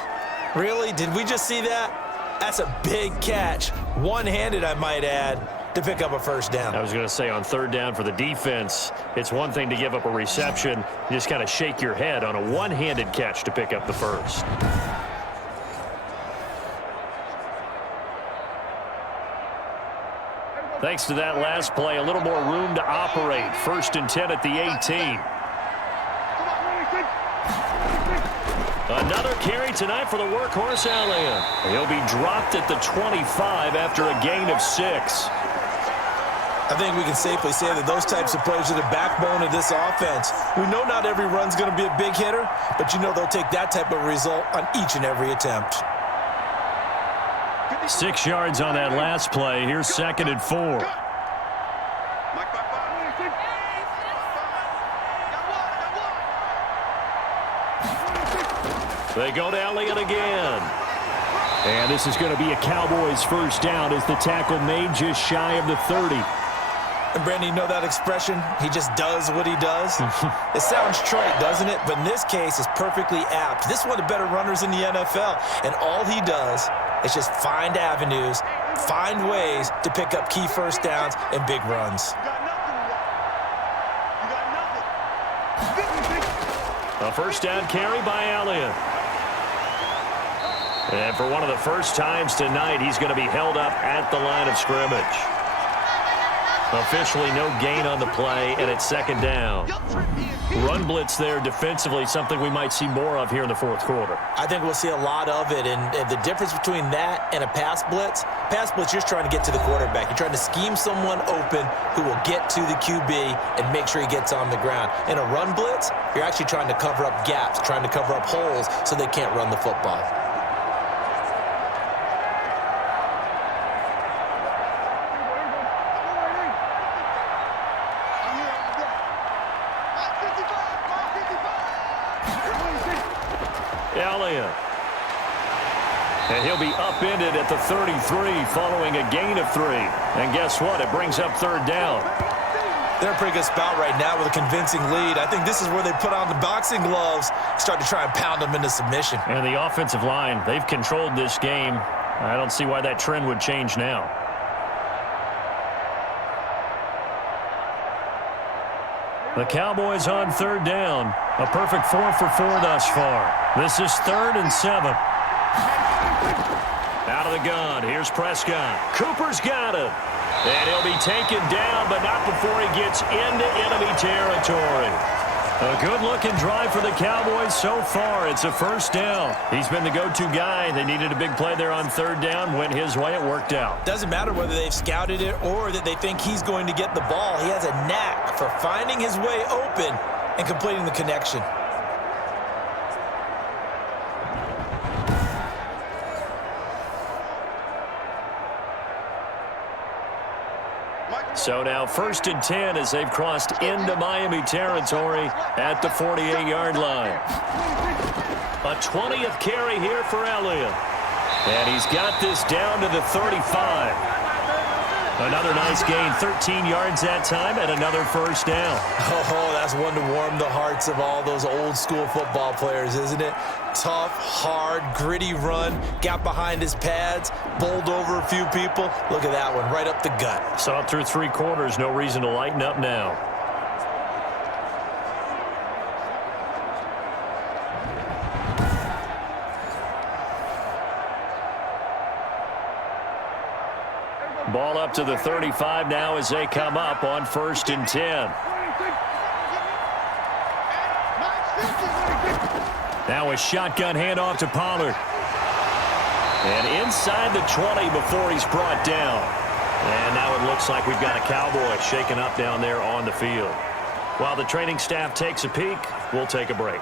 Really? Did we just see that? That's a big catch. One-handed, I might add, to pick up a first down. I was going to say on third down for the defense, it's one thing to give up a reception. You just kind of shake your head on a one-handed catch to pick up the first. Thanks to that last play, a little more room to operate. 1st and 10 at the 18. Another carry tonight for the workhorse Elliott. He'll be dropped at the 25 after a gain of 6. I think we can safely say that those types of plays are the backbone of this offense. We know not every run's going to be a big hitter, but you know they'll take that type of result on each and every attempt. 6 yards on that last play. Here's 2nd and 4. They go to Elliott again. And this is going to be a Cowboys first down as the tackle made just shy of the 30. And Brandon, you know that expression? He just does what he does. It sounds trite, doesn't it? But in this case, it's perfectly apt. This is one of the better runners in the NFL. And all he does is just find avenues, find ways to pick up key first downs and big runs. A first down carry by Elliott. And for one of the first times tonight, he's going to be held up at the line of scrimmage. Officially no gain on the play, and it's 2nd down. Run blitz there defensively, something we might see more of here in the 4th quarter. I think we'll see a lot of it, and the difference between that and a pass blitz, you're just trying to get to the quarterback. You're trying to scheme someone open who will get to the QB and make sure he gets on the ground. In a run blitz, you're actually trying to cover up gaps, trying to cover up holes so they can't run the football. Elliott. And he'll be upended at the 33 following a gain of 3. And guess what? It brings up 3rd down. They're a pretty good spot right now with a convincing lead. I think this is where they put on the boxing gloves, start to try and pound them into submission. And the offensive line, they've controlled this game. I don't see why that trend would change now. The Cowboys on 3rd down. A perfect 4 for 4 thus far. This is 3rd and 7. Out of the gun. Here's Prescott. Cooper's got it. And he'll be taken down, but not before he gets into enemy territory. A good-looking drive for the Cowboys so far. It's a first down. He's been the go-to guy. They needed a big play there on 3rd down. Went his way. It worked out. Doesn't matter whether they've scouted it or that they think he's going to get the ball. He has a knack for finding his way open and completing the connection. So now 1st and 10 as they've crossed into Miami territory at the 48-yard line. A 20th carry here for Elliott. And he's got this down to the 35. Another nice gain, 13 yards that time, and another first down. Oh, that's one to warm the hearts of all those old-school football players, isn't it? Tough, hard, gritty run, got behind his pads, bowled over a few people. Look at that one, right up the gut. Saw it through 3 quarters, no reason to lighten up now. Ball up to the 35 now as they come up on 1st and 10. Now a shotgun handoff to Pollard. And inside the 20 before he's brought down. And now it looks like we've got a Cowboy shaken up down there on the field. While the training staff takes a peek, we'll take a break.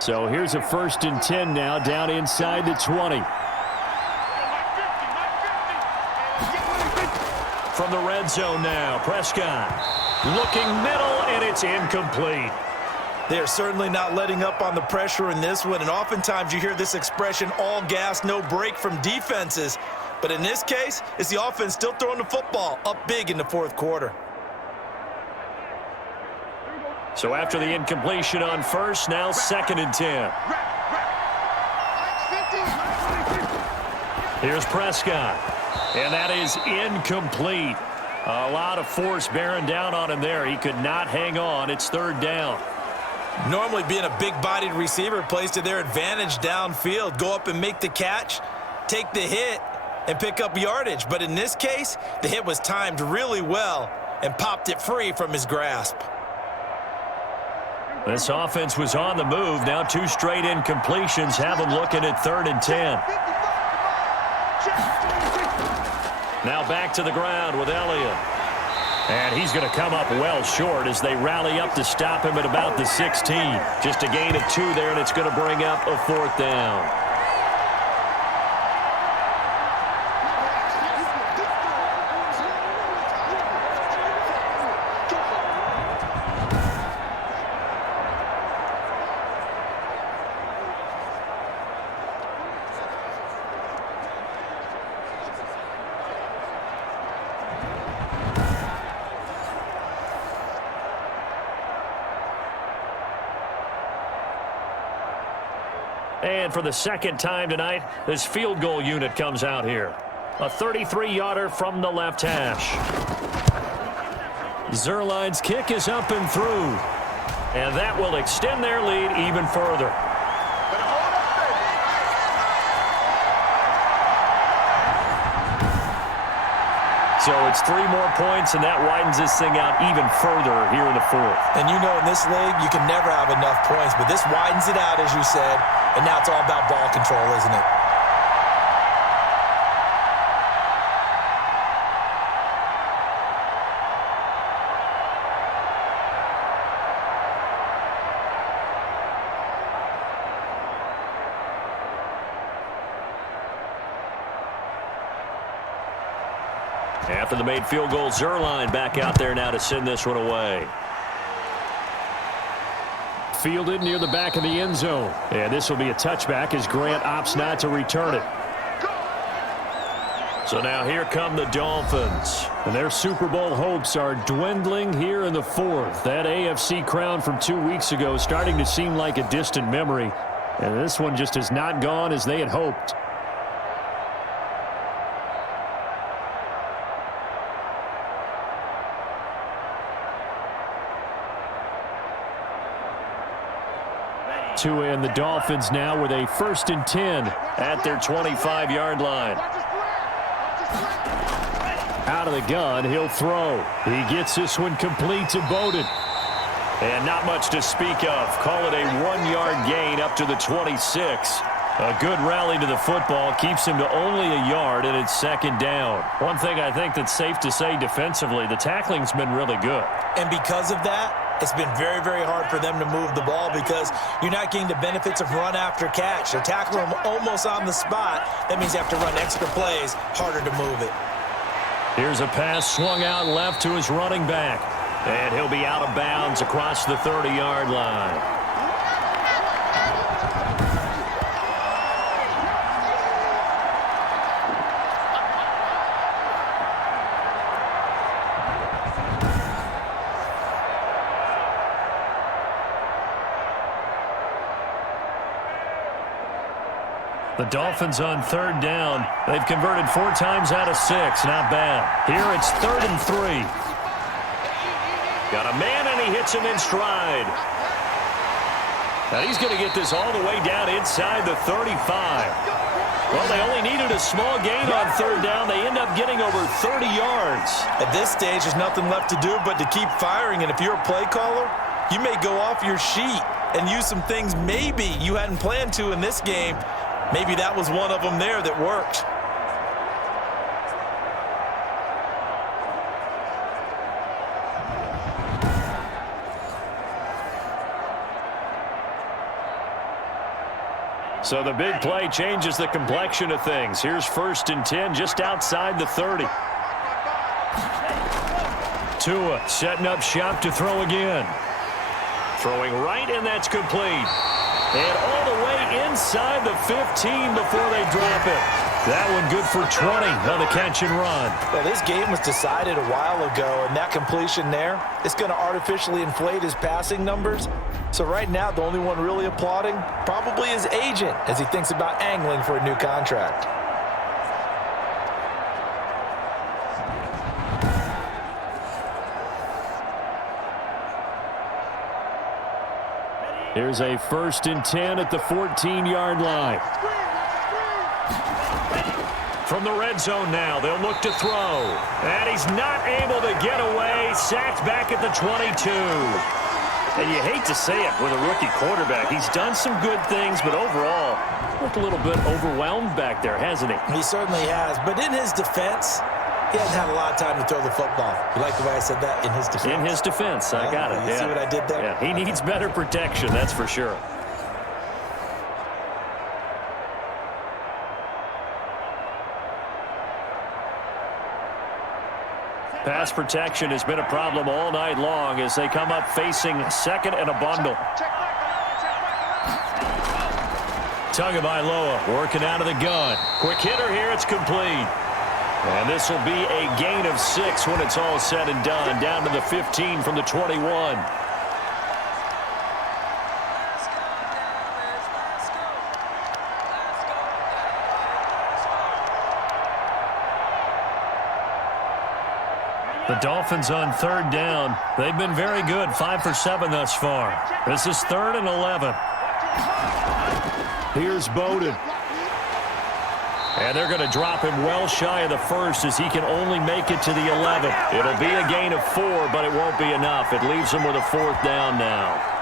So here's a 1st and 10 now, down inside the 20. From the red zone now, Prescott looking middle, and it's incomplete. They are certainly not letting up on the pressure in this one, and oftentimes you hear this expression, all gas, no break from defenses. But in this case, it's the offense still throwing the football up big in the 4th quarter. So after the incompletion on 1st, now 2nd and 10. Here's Prescott, and that is incomplete. A lot of force bearing down on him there. He could not hang on. It's 3rd down. Normally being a big-bodied receiver plays to their advantage downfield. Go up and make the catch, take the hit, and pick up yardage. But in this case, the hit was timed really well and popped it free from his grasp. This offense was on the move. Now 2 straight incompletions have them looking at 3rd and 10. Now back to the ground with Elliott. And he's going to come up well short as they rally up to stop him at about the 16. Just a gain of 2 there, and it's going to bring up a 4th down. And for the 2nd time tonight, this field goal unit comes out here. A 33-yarder from the left hash. Zerline's kick is up and through. And that will extend their lead even further. So it's 3 more points, and that widens this thing out even further here in the 4th. And you know in this league, you can never have enough points, but this widens it out, as you said, and now it's all about ball control, isn't it? After the made field goal, Zerline back out there now to send this one away. Fielded near the back of the end zone. And this will be a touchback as Grant opts not to return it. So now here come the Dolphins. And their Super Bowl hopes are dwindling here in the 4th. That AFC crown from 2 weeks ago starting to seem like a distant memory. And this one just has not gone as they had hoped. And the Dolphins now with a 1st and 10 at their 25-yard line. Out of the gun, he'll throw. He gets this one complete to Bowden. And not much to speak of. Call it a 1-yard gain up to the 26. A good rally to the football keeps him to only a yard, and it's 2nd down. One thing I think that's safe to say defensively, the tackling's been really good. And because of that, it's been very, very hard for them to move the ball because you're not getting the benefits of run after catch. They're tackling them almost on the spot. That means you have to run extra plays, harder to move it. Here's a pass swung out left to his running back. And he'll be out of bounds across the 30-yard line. The Dolphins on 3rd down. They've converted 4 times out of 6. Not bad. Here it's 3rd and 3. Got a man, and he hits him in stride. Now he's going to get this all the way down inside the 35. Well, they only needed a small gain on 3rd down. They end up getting over 30 yards. At this stage, there's nothing left to do but to keep firing. And if you're a play caller, you may go off your sheet and use some things maybe you hadn't planned to in this game. Maybe that was one of them there that worked. So the big play changes the complexion of things. Here's 1st and 10 just outside the 30. Tua setting up shop to throw again. Throwing right, and that's complete. And all the way inside the 15 before they drop it. That one good for 20 on the catch and run. Well, this game was decided a while ago, and that completion there is going to artificially inflate his passing numbers. So right now, the only one really applauding probably his agent as he thinks about angling for a new contract. Here's a 1st and 10 at the 14-yard line. From the red zone now, they'll look to throw. And he's not able to get away. Sacked back at the 22. And you hate to say it with a rookie quarterback. He's done some good things, but overall, looked a little bit overwhelmed back there, hasn't he? He certainly has. But in his defense, he hasn't had a lot of time to throw the football. You like the way I said that? In his defense. In his defense. I got it. You see what I did there? Yeah, he needs better protection, that's for sure. Pass protection has been a problem all night long as they come up facing 2nd and a bundle. Tagovailoa working out of the gun. Quick hitter here. It's complete. And this will be a gain of 6 when it's all said and done. Down to the 15 from the 21. The Dolphins on 3rd down. They've been very good, 5 for 7 thus far. This is 3rd and 11. Here's Bowden. And they're going to drop him well shy of the 1st as he can only make it to the 11. It'll be a gain of 4, but it won't be enough. It leaves him with a 4th down now.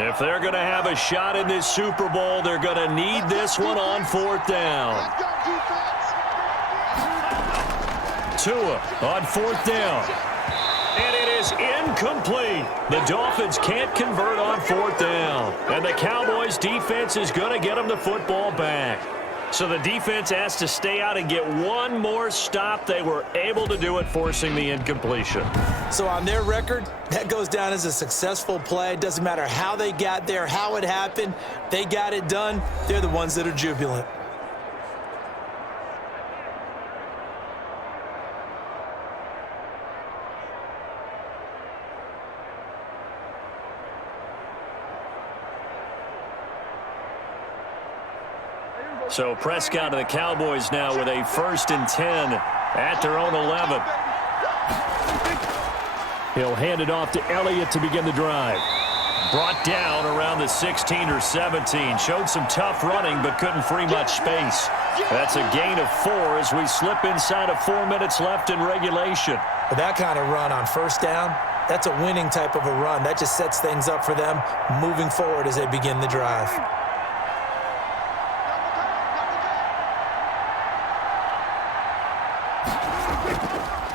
If they're going to have a shot in this Super Bowl, they're going to need this one on 4th down. Tua on 4th down. And it is incomplete. The Dolphins can't convert on 4th down. And the Cowboys defense is going to get them the football back. So the defense has to stay out and get one more stop. They were able to do it, forcing the incompletion. So on their record, that goes down as a successful play. It doesn't matter how they got there, how it happened. They got it done. They're the ones that are jubilant. So Prescott and the Cowboys now with a 1st and 10 at their own 11. He'll hand it off to Elliott to begin the drive. Brought down around the 16 or 17. Showed some tough running but couldn't free much space. That's a gain of 4 as we slip inside of 4 minutes left in regulation. With that kind of run on 1st down, that's a winning type of a run. That just sets things up for them moving forward as they begin the drive.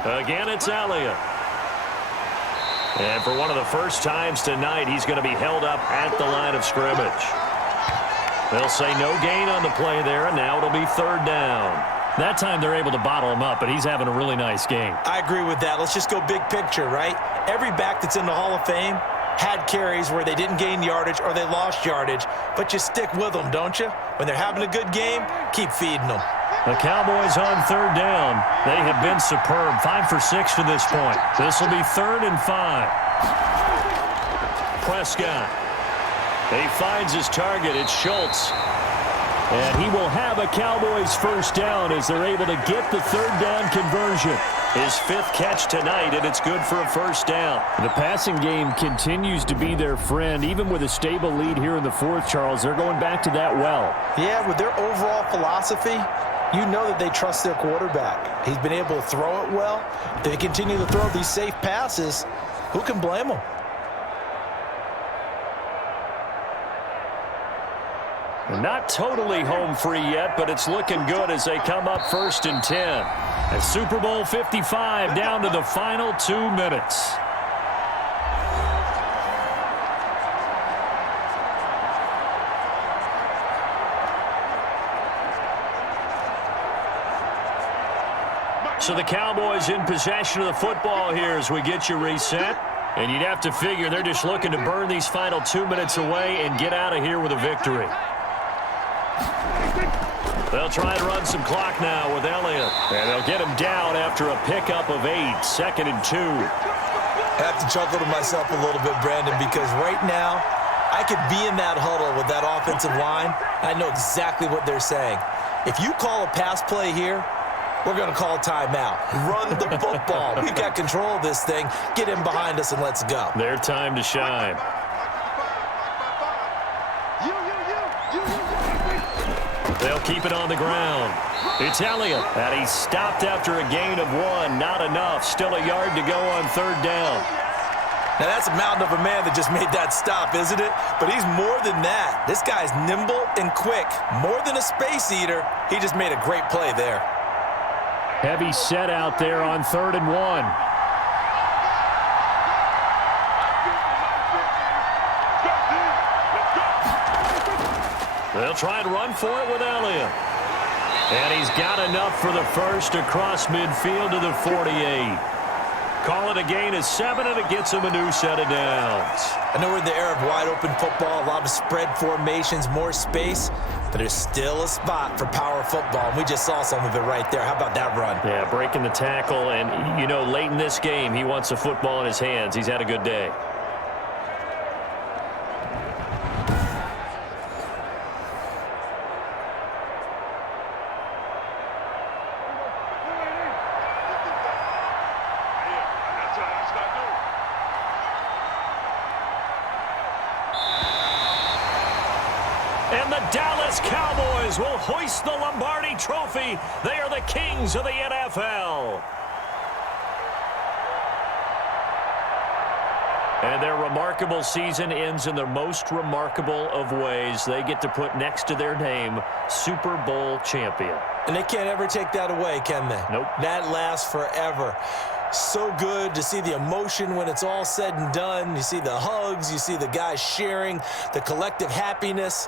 Again, it's Elliott. And for one of the first times tonight, he's going to be held up at the line of scrimmage. They'll say no gain on the play there, and now it'll be 3rd down. That time they're able to bottle him up, but he's having a really nice game. I agree with that. Let's just go big picture, right? Every back that's in the Hall of Fame had carries where they didn't gain yardage or they lost yardage, but you stick with them, don't you? When they're having a good game, keep feeding them. The Cowboys on 3rd down. They have been superb. 5 for 6 to this point. This will be 3rd and 5. Prescott. He finds his target. It's Schultz. And he will have a Cowboys 1st down as they're able to get the 3rd down conversion. His 5th catch tonight, and it's good for a 1st down. The passing game continues to be their friend. Even with a stable lead here in the 4th, Charles, they're going back to that well. Yeah, with their overall philosophy, you know that they trust their quarterback. He's been able to throw it well. They continue to throw these safe passes. Who can blame them? Not totally home free yet, but it's looking good as they come up 1st and 10. At Super Bowl 55 down to the final 2 minutes. So the Cowboys in possession of the football here as we get you reset. And you'd have to figure they're just looking to burn these final 2 minutes away and get out of here with a victory. They'll try to run some clock now with Elliott. And they'll get him down after a pickup of 8, 2nd and 2. I have to chuckle to myself a little bit, Brandon, because right now I could be in that huddle with that offensive line. I know exactly what they're saying. If you call a pass play here, we're going to call timeout. Run the football. We've got control of this thing. Get in behind us and let's go. Their time to shine. They'll keep it on the ground. It's Elliott. And he's stopped after a gain of 1. Not enough. Still a yard to go on 3rd down. Now, that's a mountain of a man that just made that stop, isn't it? But he's more than that. This guy's nimble and quick. More than a space eater. He just made a great play there. Heavy set out there on 3rd and 1. They'll try and run for it with Elliott. And he's got enough for the first across midfield to the 48. Call it a gain of 7, and it gets him a new set of downs. I know we're in the era of wide-open football, a lot of spread formations, more space, but there's still a spot for power football, and we just saw some of it right there. How about that run? Yeah, breaking the tackle, and, you know, late in this game, he wants the football in his hands. He's had a good day. And the Dallas Cowboys will hoist the Lombardi Trophy. They are the kings of the NFL. And their remarkable season ends in the most remarkable of ways. They get to put next to their name, Super Bowl champion. And they can't ever take that away, can they? Nope. That lasts forever. So good to see the emotion when it's all said and done. You see the hugs, you see the guys sharing, the collective happiness.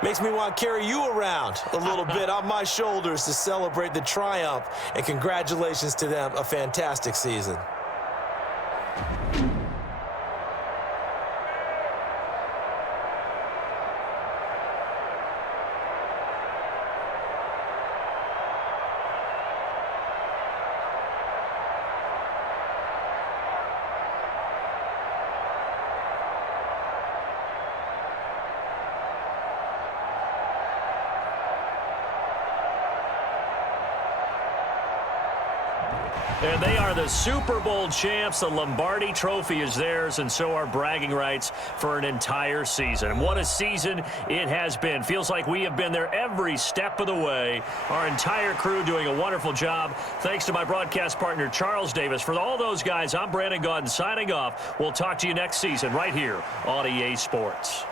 Makes me want to carry you around a little bit on my shoulders to celebrate the triumph. And congratulations to them, a fantastic season. And they are the Super Bowl champs. The Lombardi Trophy is theirs, and so are bragging rights for an entire season. And what a season it has been. Feels like we have been there every step of the way. Our entire crew doing a wonderful job. Thanks to my broadcast partner, Charles Davis. For all those guys, I'm Brandon Gaudin signing off. We'll talk to you next season right here on EA Sports.